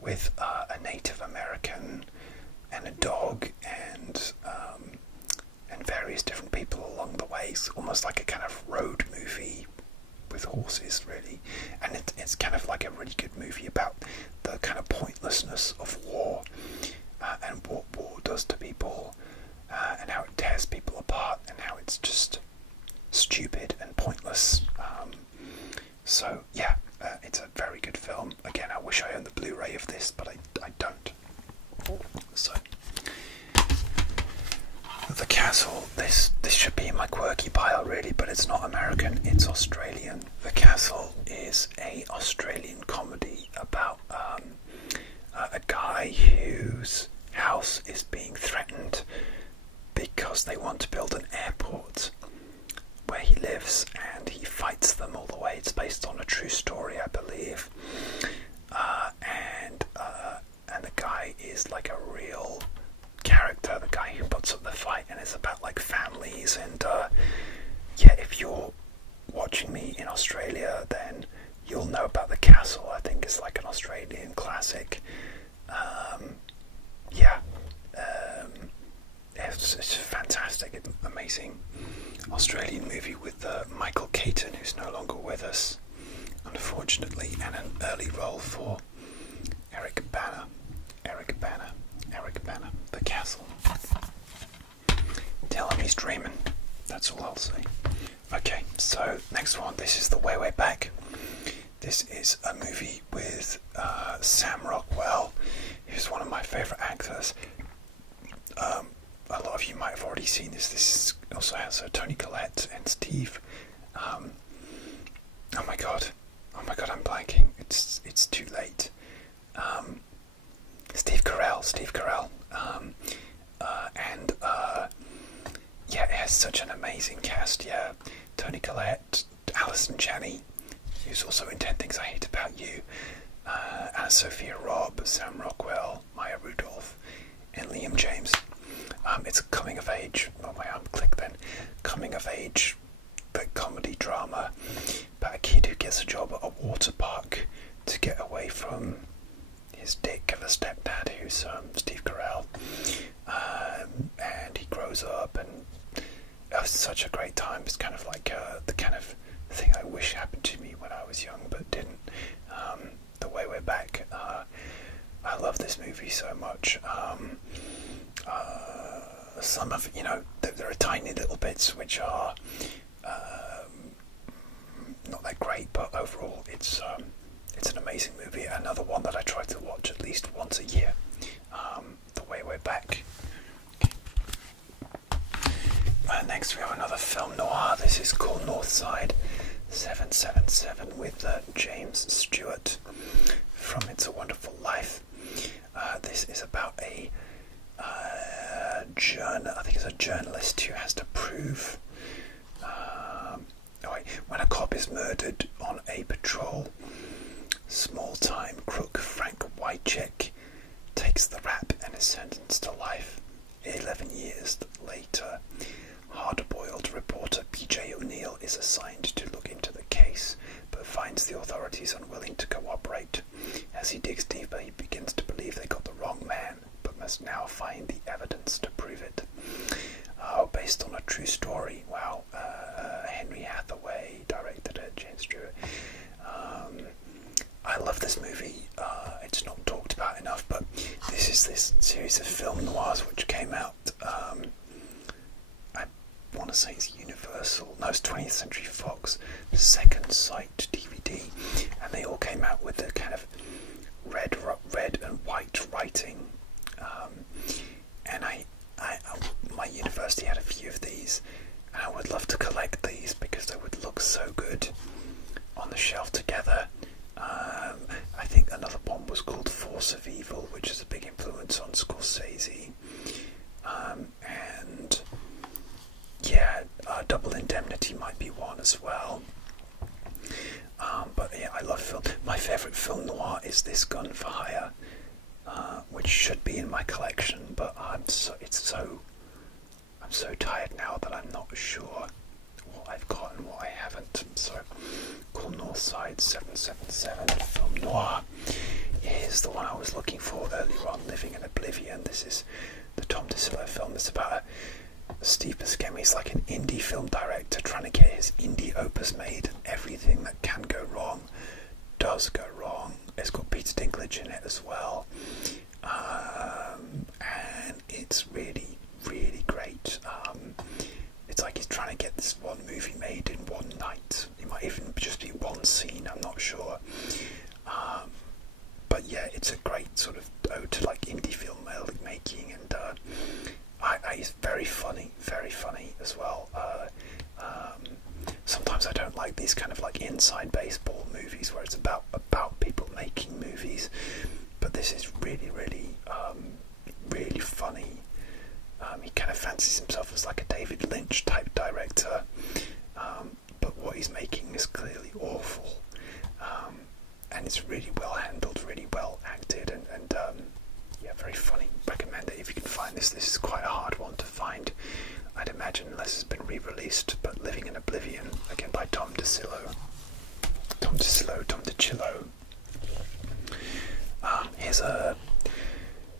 with a Native American and a dog, and various different people along the way. It's almost like a kind of road movie with horses, really. And it's kind of like a really good movie about the kind of pointlessness of war, and what war does to people, and how it tears people apart, and how it's just stupid and pointless. So yeah, it's a very good film. Again, I wish I owned the Blu-ray of this, but I don't. So The Castle, this should be in my quirky pile really, but it's not American, it's Australian. The Castle is a Australian comedy about a guy whose house is being threatened because they want to build an airport where he lives, and watching me in Australia, then you'll know about The Castle. I think it's like an Australian classic. Yeah, it's fantastic, it's amazing Australian movie with Michael Caton, who's no longer with us, unfortunately, and an early role for Eric Bana. The Castle. Tell him he's dreaming. That's all I'll say. Okay, so next one. This is The Way, Way Back. This is a movie with Sam Rockwell, who's one of my favourite actors. A lot of you might have already seen this. This also has Toni Collette and Steve. Oh my god, I'm blanking. It's too late. Steve Carell. Yeah, it has such an amazing cast. Yeah, Toni Collette, Alison Janney, who's also in 10 Things I Hate About You, Anna Sophia Robb, Sam Rockwell, Maya Rudolph, and Liam James. It's a coming of age. Oh my arm clicked then. Coming of age, comedy drama about a kid who gets a job at a water park to get away from his dick of a stepdad, who's Steve Carell, and he grows up, and it's such a great time. It's kind of like the kind of thing I wish happened to me when I was young but didn't. The Way, Way Back. I love this movie so much. Some of, there are tiny little bits which are not that great, but overall it's an amazing movie. Another one that I try to watch at least once a year. The Way, Way Back. And next we have another film noir. This is called Northside 777 with James Stewart from It's a Wonderful Life. This is about a journalist who has to prove when a cop is murdered on a patrol, small-time crook Frank Wycheck takes the rap and is sentenced to life. 11 years later, hard-boiled reporter PJ O'Neill is assigned to look into the case, but finds the authorities unwilling to cooperate. As he digs deeper, he begins to believe they got the wrong man, but must now find the evidence to prove it. Based on a true story. Wow. Henry Hathaway directed it, James Stewart. I love this movie. It's not talked about enough, but this is this series of film noirs which came out, I want to say it's Universal, no, it's 20th Century Fox, Second Sight DVD, and they all came out with the kind of red and white writing, and my university had a few of these, and I would love to collect these because they would look so good on the shelf together. I think another one was called Force of Evil, which is a big influence on Scorsese, and yeah, Double Indemnity might be one as well. But yeah, I love film. My favourite film noir is this Gun for Hire, which should be in my collection, but I'm so tired now that I'm not sure what I've got and what I haven't. So, called Northside 777 film noir is the one I was looking for earlier on. Living in Oblivion. This is the Tom DeSillo film. It's about Steve Buscemi's like an indie film director trying to get his indie opus made, and everything that can go wrong does go wrong. It's got Peter Dinklage in it as well, and it's really, really great. It's like he's trying to get this one movie made in one night. It might even just be one scene, I'm not sure. But yeah, it's a great sort of ode to like indie film making, and it's very funny as well. Sometimes I don't like these kind of like inside baseball movies where it's about people making movies, but this is really, really, really funny. He kind of fancies himself as like a David Lynch type director, but what he's making is clearly awful, and it's really well handled, really well acted, and yeah, very funny. Recommend it if you can find this. This is quite a hard one to find, I'd imagine, unless it's been re-released. But Living in Oblivion, again by Tom DeCillo. Tom DeCillo. Here's a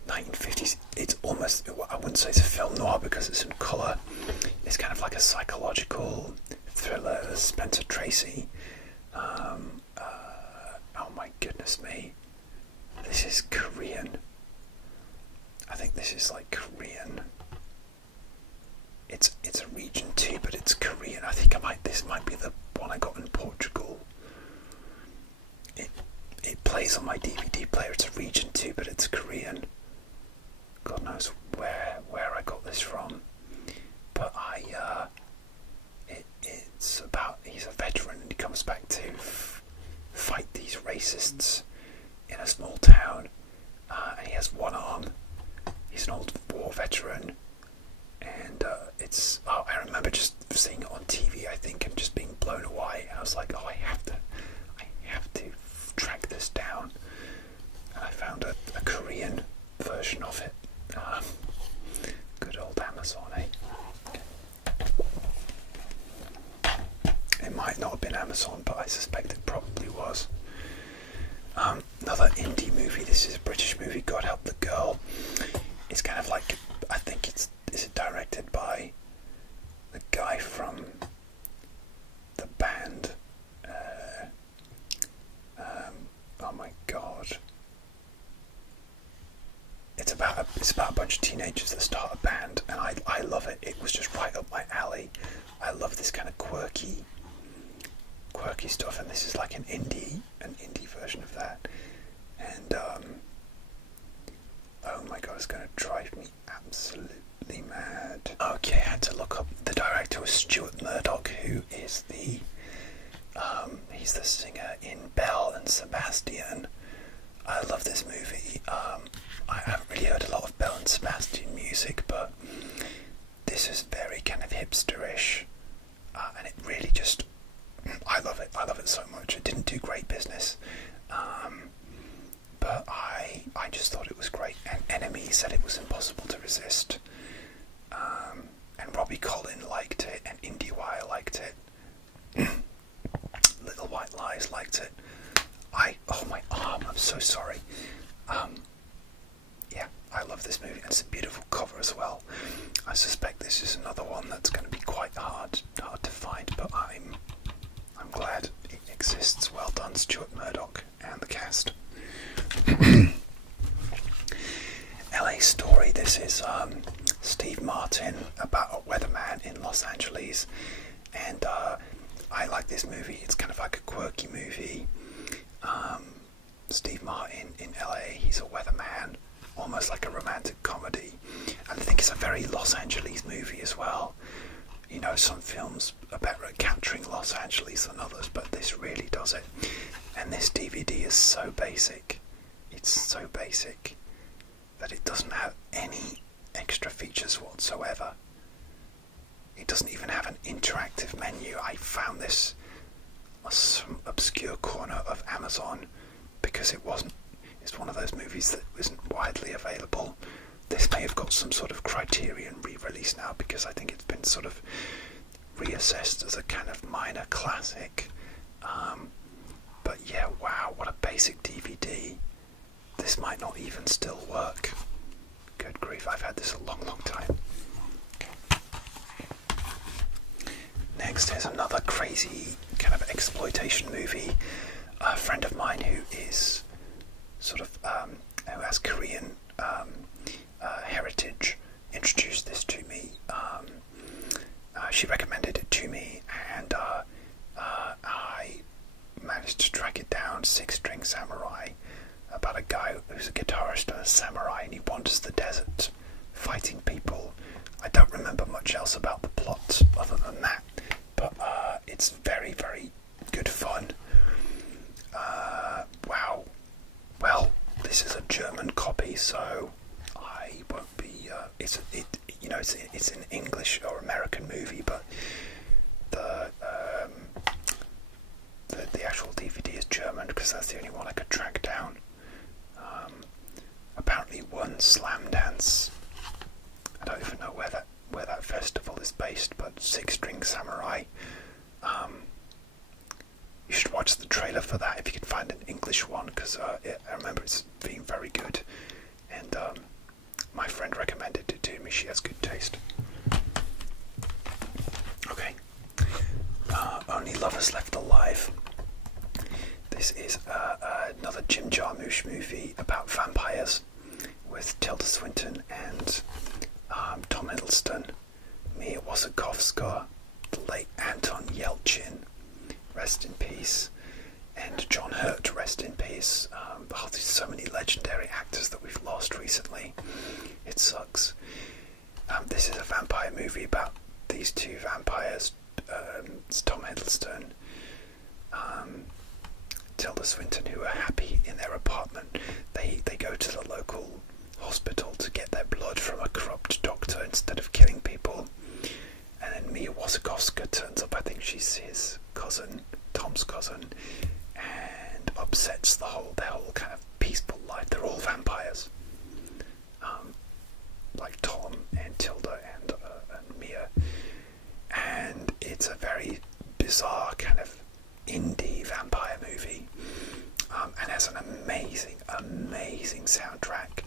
1950s. It's almost, I wouldn't say it's a film noir because it's in colour. It's kind of like a psychological thriller. Spencer Tracy. Oh my goodness me. This is Korean. I think this is like Korean. It's a region 2, but it's Korean. I think this might be the one I got in Portugal. It plays on my DVD player. It's a region 2, but it's Korean. God knows where I got this from. But it's about, he's a veteran and he comes back to fight these racists in a small town. And he has one arm. He's an old war veteran. And I remember just seeing it on TV, I think, and just being blown away. And I was like, oh, I have to track this down. And I found a Korean version of it. Good old Amazon, eh? It might not have been Amazon, but I suspect it probably was. Another indie movie. This is a British movie, God Help the Girl. It's kind of like, I think is it directed by the guy from the band? Oh my god! It's about a bunch of teenagers that start a band, and I love it. It was just right up my alley. I love this kind of quirky stuff, and this is like an indie version of that. And oh my god, it's going to drive me absolutely mad. Okay, I had to look up. The director was Stuart Murdoch, who is he's the singer in Belle and Sebastian. I love this movie. I haven't really heard a lot of Belle and Sebastian music, but this is very kind of hipsterish, and it really just, I love it. I love it so much. It didn't do great business, but I just thought it was great. And Enemy said it was impossible to resist, and Robbie Collin liked it, and IndieWire liked it. Little White Lies liked it. Oh my arm, I'm so sorry. Yeah, I love this movie. It's a beautiful cover as well. I suspect this is another one that's going to be quite hard to find, but I'm glad it exists. Well done, Stuart Murdoch and the cast. LA Story. This is Steve Martin about a weatherman in Los Angeles, and I like this movie. It's kind of like a quirky movie. Steve Martin in LA, he's a weatherman, almost like a romantic comedy. And I think it's a very Los Angeles movie as well. You know, some films are better at capturing Los Angeles than others, but this really does it. And this DVD is so basic. It's so basic that it doesn't have any extra features whatsoever. It doesn't even have an interactive menu. I found this on some obscure corner of Amazon because it's one of those movies that isn't widely available. This may have got some sort of Criterion re-release now because I think it's been sort of reassessed as a kind of minor classic. But yeah, wow, what a basic DVD. This might not even still work. Good grief, I've had this a long time. Next is another crazy kind of exploitation movie. A friend of mine who is sort of who has Korean heritage introduced this to me. She recommended it to me, and I managed to track it down. Six String Samurai, about a guy who's a guitarist and a samurai, and he wanders the desert fighting people. I don't remember much else about the plot other than that, but it's very, very good fun. Wow. Well, this is a German copy, so I won't be. It's an English or American movie, but the actual DVD is German because that's the only one I could track down. Apparently, one Slam Dance. I don't even know where that festival is based, but Six String Samurai. You should watch the trailer for that if you can find an English one, because I remember it's being very good, and my friend recommended it to me. She has good taste. Okay, Only Lovers Left Alive. This is another Jim Jarmusch movie about vampires with Tilda Swinton and Tom Hiddleston, Mia Wasikowska, the late Anton Yelchin, rest in peace, and John Hurt, rest in peace. There's so many legendary actors that we've lost recently. It sucks. This is a vampire movie about these two vampires. It's Tom Hiddleston, Tilda Swinton, who are happy in their apartment. They go to the local hospital to get their blood from a corrupt doctor instead of killing people. And then Mia Wasikowska turns up. I think she's his cousin, Tom's cousin, and upsets their whole kind of peaceful life. They're all vampires, like Tom and Tilda and Mia. And it's a very bizarre kind of indie vampire movie, and has an amazing soundtrack.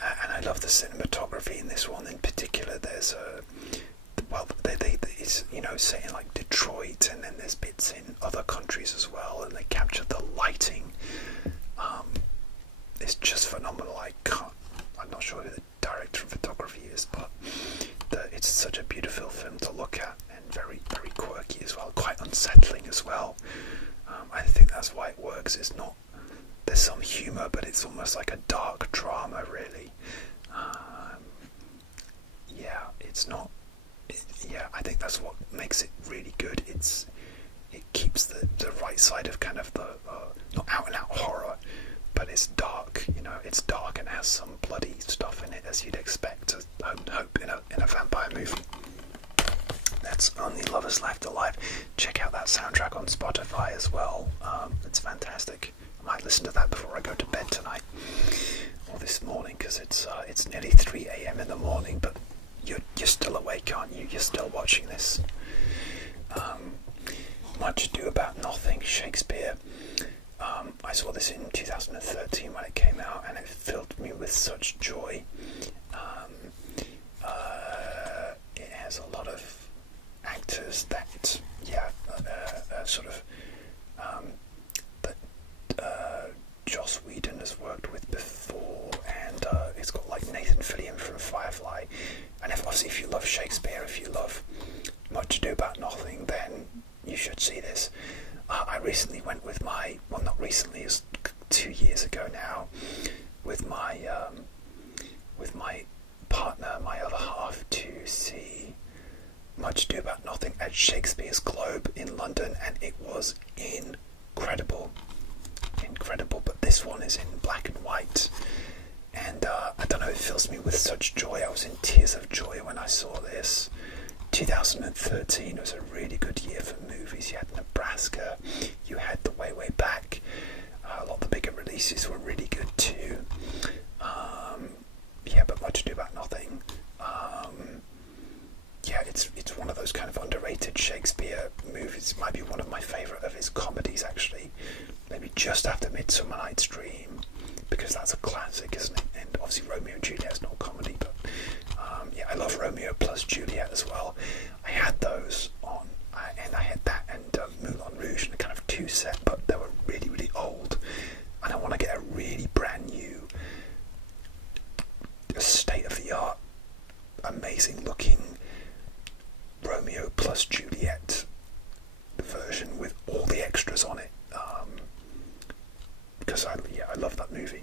And I love the cinematography in this one in particular. There's it's, you know, set in like Detroit, and then there's bits in other countries as well, and they capture the lighting. It's just phenomenal. I'm not sure who the director of photography is, but it's such a beautiful film to look at, and very, very quirky as well, quite unsettling as well. I think that's why it works. It's not, there's some humour, but it's almost like a dark drama, really. I think that's what makes it really good. It keeps the right side of kind of the not out and out horror, but it's dark. You know, it's dark and has some bloody stuff in it, as you'd expect. I hope in a vampire movie. That's Only Lovers Left Alive. Check out that soundtrack on Spotify as well. It's fantastic. I might listen to that before I go to bed tonight or this morning, because it's nearly 3 AM in the morning. But you're still awake, aren't you? You're still watching this. Much Ado About Nothing, Shakespeare. I saw this in 2013 when it came out, and it filled me with such joy. It has a lot of actors that, Joss Whedon has worked with before, and it's got like Nathan Fillion from Firefly. And obviously, if you love Shakespeare, if you love Much Ado About Nothing, then you should see this. I recently went with not recently, it's 2 years ago now, with my partner, my other half, to see Much Ado About Nothing at Shakespeare's Globe in London, and it was incredible. But this one is in black and white, and I don't know, it fills me with such joy. I was in tears of joy when I saw this. 2013 was a really good year for movies. You had Nebraska, you had The Way, Way Back. A lot of the bigger releases were really good too. But Much Ado About Nothing. It's one of those kind of underrated Shakespeare movies. It might be one of my favourite of his comedies, actually. Maybe just after Midsummer Night's Dream, because that's a classic, isn't it? And obviously Romeo and Juliet's not a comedy, but I love Romeo plus Juliet as well. I had those on, and I had that and Moulin Rouge in a kind of 2 set, but they were really, really old, and I want to get a really brand new, state-of-the-art, amazing looking Romeo plus Juliet version with all the extras on it, because I love that movie.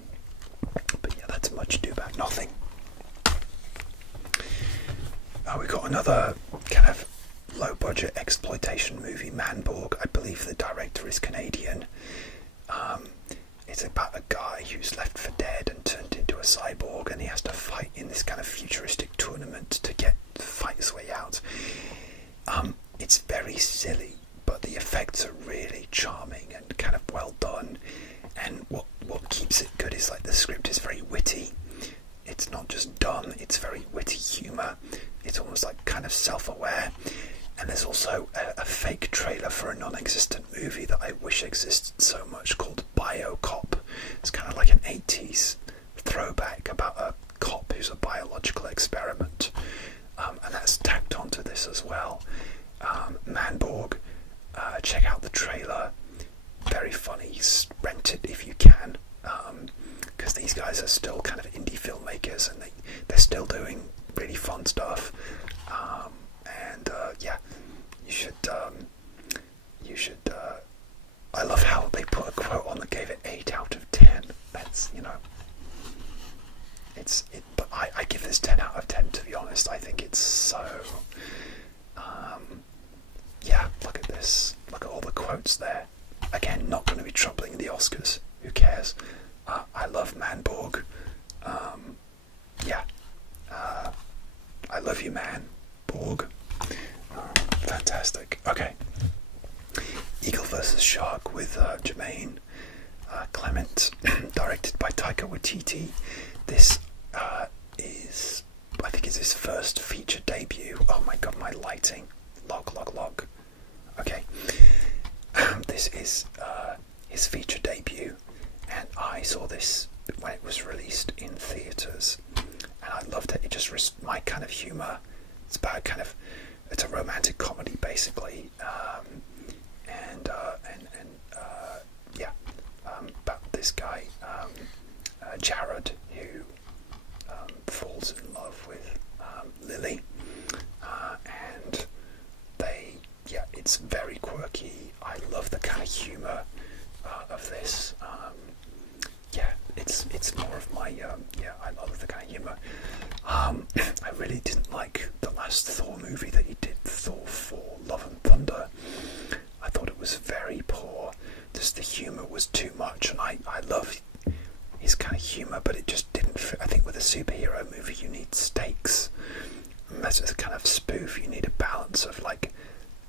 But yeah, that's Much Ado About Nothing. We got another kind of low-budget exploitation movie, Manborg. I believe the director is Canadian. It's about a guy who's left for dead and turned into a cyborg, and he has to fight in this kind of futuristic tournament to fight his way out. It's very silly, but the effects are really charming and kind of well done. And what keeps it good is like the script is very witty. It's not just dumb, it's very witty humour. It's almost like kind of self-aware. And there's also a fake trailer for a non-existent movie that I wish existed so much called BioCop. It's kind of like an 80s throwback about a cop who's a biological experiment, and that's tacked onto this as well. Manborg, check out the trailer, very funny, rent it if you can, because these guys are still kind of indie filmmakers and they're still doing really fun stuff, and yeah, you should I love how they put a quote on that gave it 8 out of 10. That's, you know, but I give this 10 out of 10, to be honest. I think it's so, yeah, look at this, look at all the quotes there. Again, not going to be troubling the Oscars, who cares. I love Manborg, yeah, I love you, man, Borg. Fantastic. Okay, Eagle vs. Shark with Jermaine Clement, directed by Taika Waititi. This is, I think, it's his first feature debut. Oh my god, my lighting. Log. Okay. This is his feature debut, and I saw this when it was released in theatres, and I loved it. It just my kind of humour. It's about it's a romantic comedy basically, yeah, about this guy, Jared, who falls in love with Lily, and it's very quirky. I love the kind of humour of this. Yeah, it's more of my I love the kind of humour. I really didn't like the last Thor movie that he did, Thor 4 Love and Thunder. I thought it was very poor. Just the humour was too much, and I love his kind of humour, but it just didn't fit. I think with a superhero movie you need stakes. Unless it's a kind of spoof, you need a balance of like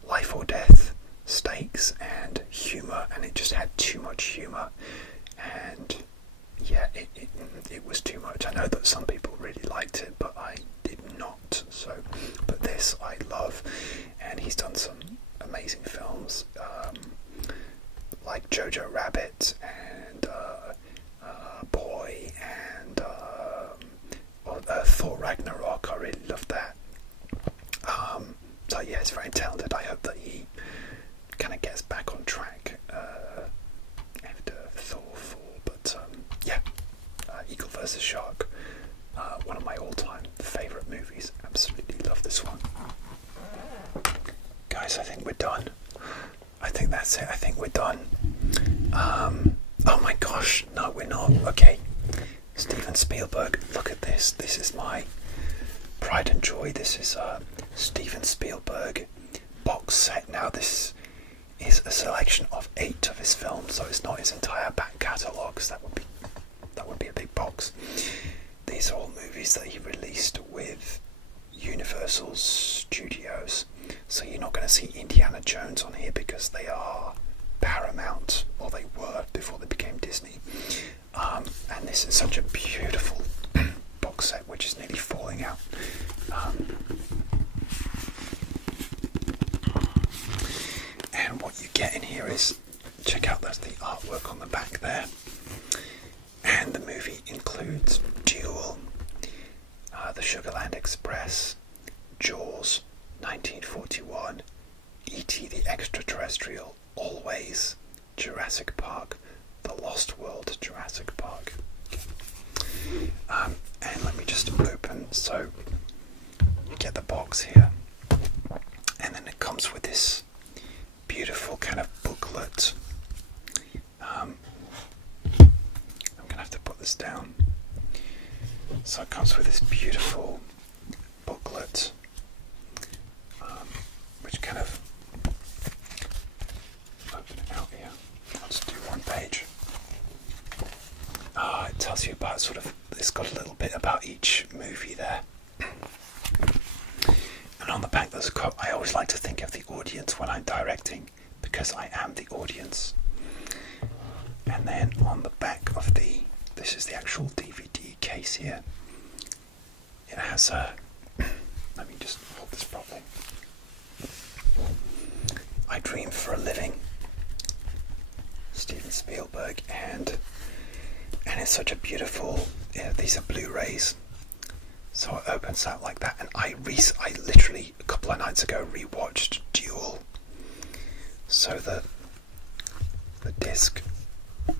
life or death, stakes and humour, and it just had too much humour, and yeah, it was too much. I know that some people really liked it, but I did not. So, but this I love, and he's done some amazing films, like Jojo Rabbit and Boy and Thor Ragnarok. I really love that. So yeah, it's very talented. I hope that he kind of gets back on track after Thor 4. But yeah, Eagle vs. Shark, one of my all-time favourite movies. Absolutely love this one. Guys, I think we're done. I think that's it. I think we're done. Oh my gosh, no, we're not. Okay, Steven Spielberg. Look at this. This is my pride and joy. This is Steven Spielberg box set. Now this is a selection of 8 of his films, so it's not his entire back catalogue, because that would be a big box. These are all movies that he released with Universal Studios, so you're not going to see Indiana Jones on here because they are Paramount, or they were before they became Disney. And this is such a beautiful box set, which is nearly falling out. And what you get in here is, check out, that's the artwork on the back there. And the movie includes Duel, The Sugarland Express, Jaws, 1941, E.T. the Extraterrestrial, Always, Jurassic Park, The Lost World, Jurassic Park. And let me just open, so you get the box here, and then it comes with this beautiful kind of booklet. I'm gonna have to put this down. So it comes with this beautiful booklet, which kind of, open it out here. I'll just do one page. It tells you about it's got a little bit about each movie there. And on the back there's a quote. I always like to think of the audience when I'm directing, because I am the audience. And then on the back of this is the actual DVD case here. It has a, let me just hold this properly. dream for a living. Steven Spielberg, and it's such a beautiful. These are Blu-rays, so it opens out like that. And I literally a couple of nights ago rewatched Duel. So the disc. Oh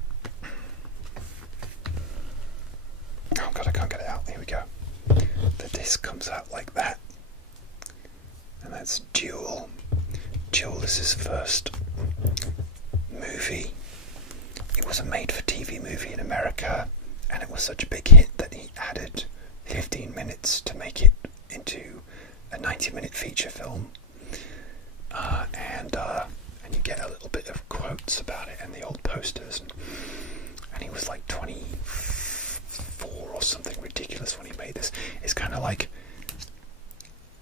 god, I can't get it out. Here we go. The disc comes out like that, and that's Duel. Duel is his first movie. It was a made-for-TV movie in America, and it was such a big hit that he added 15 minutes to make it into a 90-minute feature film. And you get a little bit of quotes about it and the old posters. And he was like 24 or something ridiculous when he made this. It's kind of like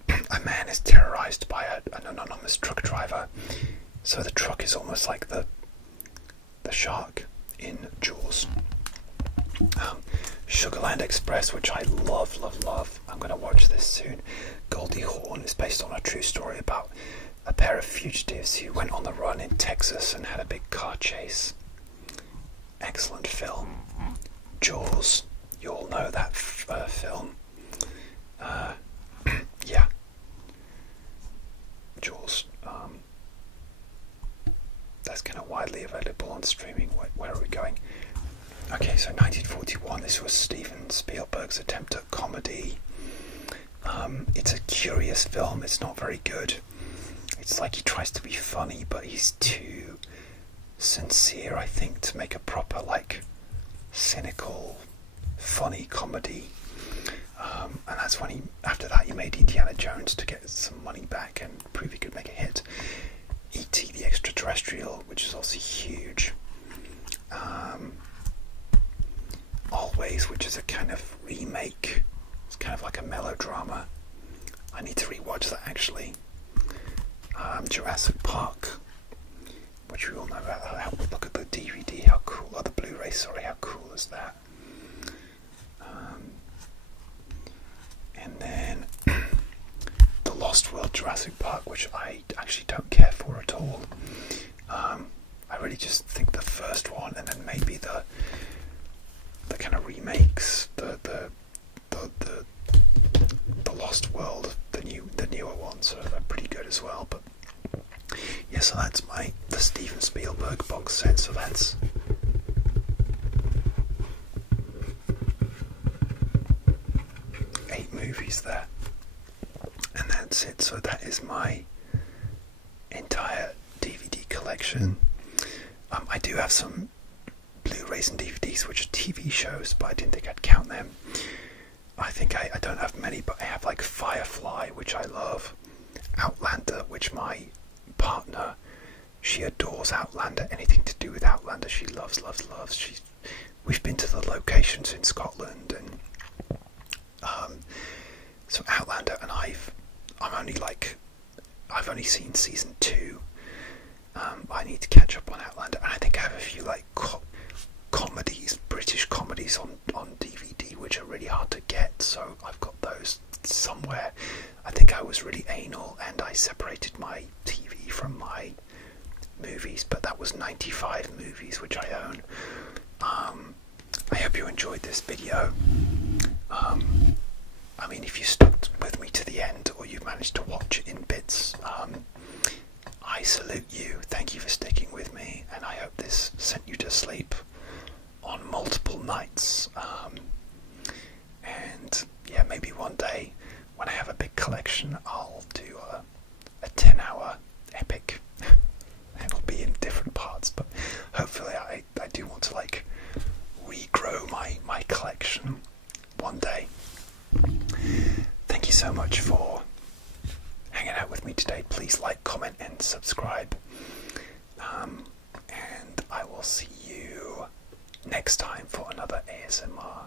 a man is terrorized by an anonymous truck driver. So the truck is almost like the shark in Jaws. Sugarland Express, which I love. I'm going to watch this soon. Goldie Hawn is based on a true story about a pair of fugitives who went on the run in Texas and had a big car chase. Excellent film. Jaws, you all know that film. Yeah. Jaws. That's kind of widely available on streaming. Where are we going? Okay, so 1941, this was Steven Spielberg's attempt at comedy. It's a curious film, it's not very good. It's like he tries to be funny, but he's too sincere, I think, to make a proper, like, cynical, funny comedy. And that's when after that he made Indiana Jones to get some money back and prove he could make a hit. E.T. the Extraterrestrial, which is also huge. Always, which is a kind of remake. It's kind of like a melodrama. I need to rewatch that actually. Jurassic Park, which we all know about. Look at the DVD, how cool, or the Blu-ray, sorry, how cool is that? And then The Lost World Jurassic Park, which I actually don't care for at all. I really just think the first one, and then maybe the kind of remakes, the Lost World, the newer ones are pretty good as well. But yeah, so that's the Steven Spielberg box set. So that's 8 movies there, and that's it. So that is my entire DVD collection. I do have some Blu-rays and DVDs which are TV shows, but I didn't think I'd count them. I think I don't have many, but I have like Firefly, which I love, Outlander, which my partner, she adores Outlander. Anything to do with Outlander she loves. We've been to the locations in Scotland, and so Outlander, and I've only seen season 2. I need to catch up on Outlander, and I think I have a few like comedies, British comedies on DVD, which are really hard to get, so I've got those somewhere. I think I was really anal and I separated my TV from my movies, but that was 95 movies which I own. I hope you enjoyed this video. I mean, if you stuck with me to the end, or you've managed to watch it in bits, I salute you. Thank you for sticking with me, and I hope this sent you to sleep on multiple nights. And yeah, maybe one day when I have a big collection, I'll do a 10-hour epic. It'll be in different parts, but hopefully I do want to like regrow my collection one day. Thank you so much for hanging out with me today. Please like, comment and subscribe, and I will see you next time for another ASMR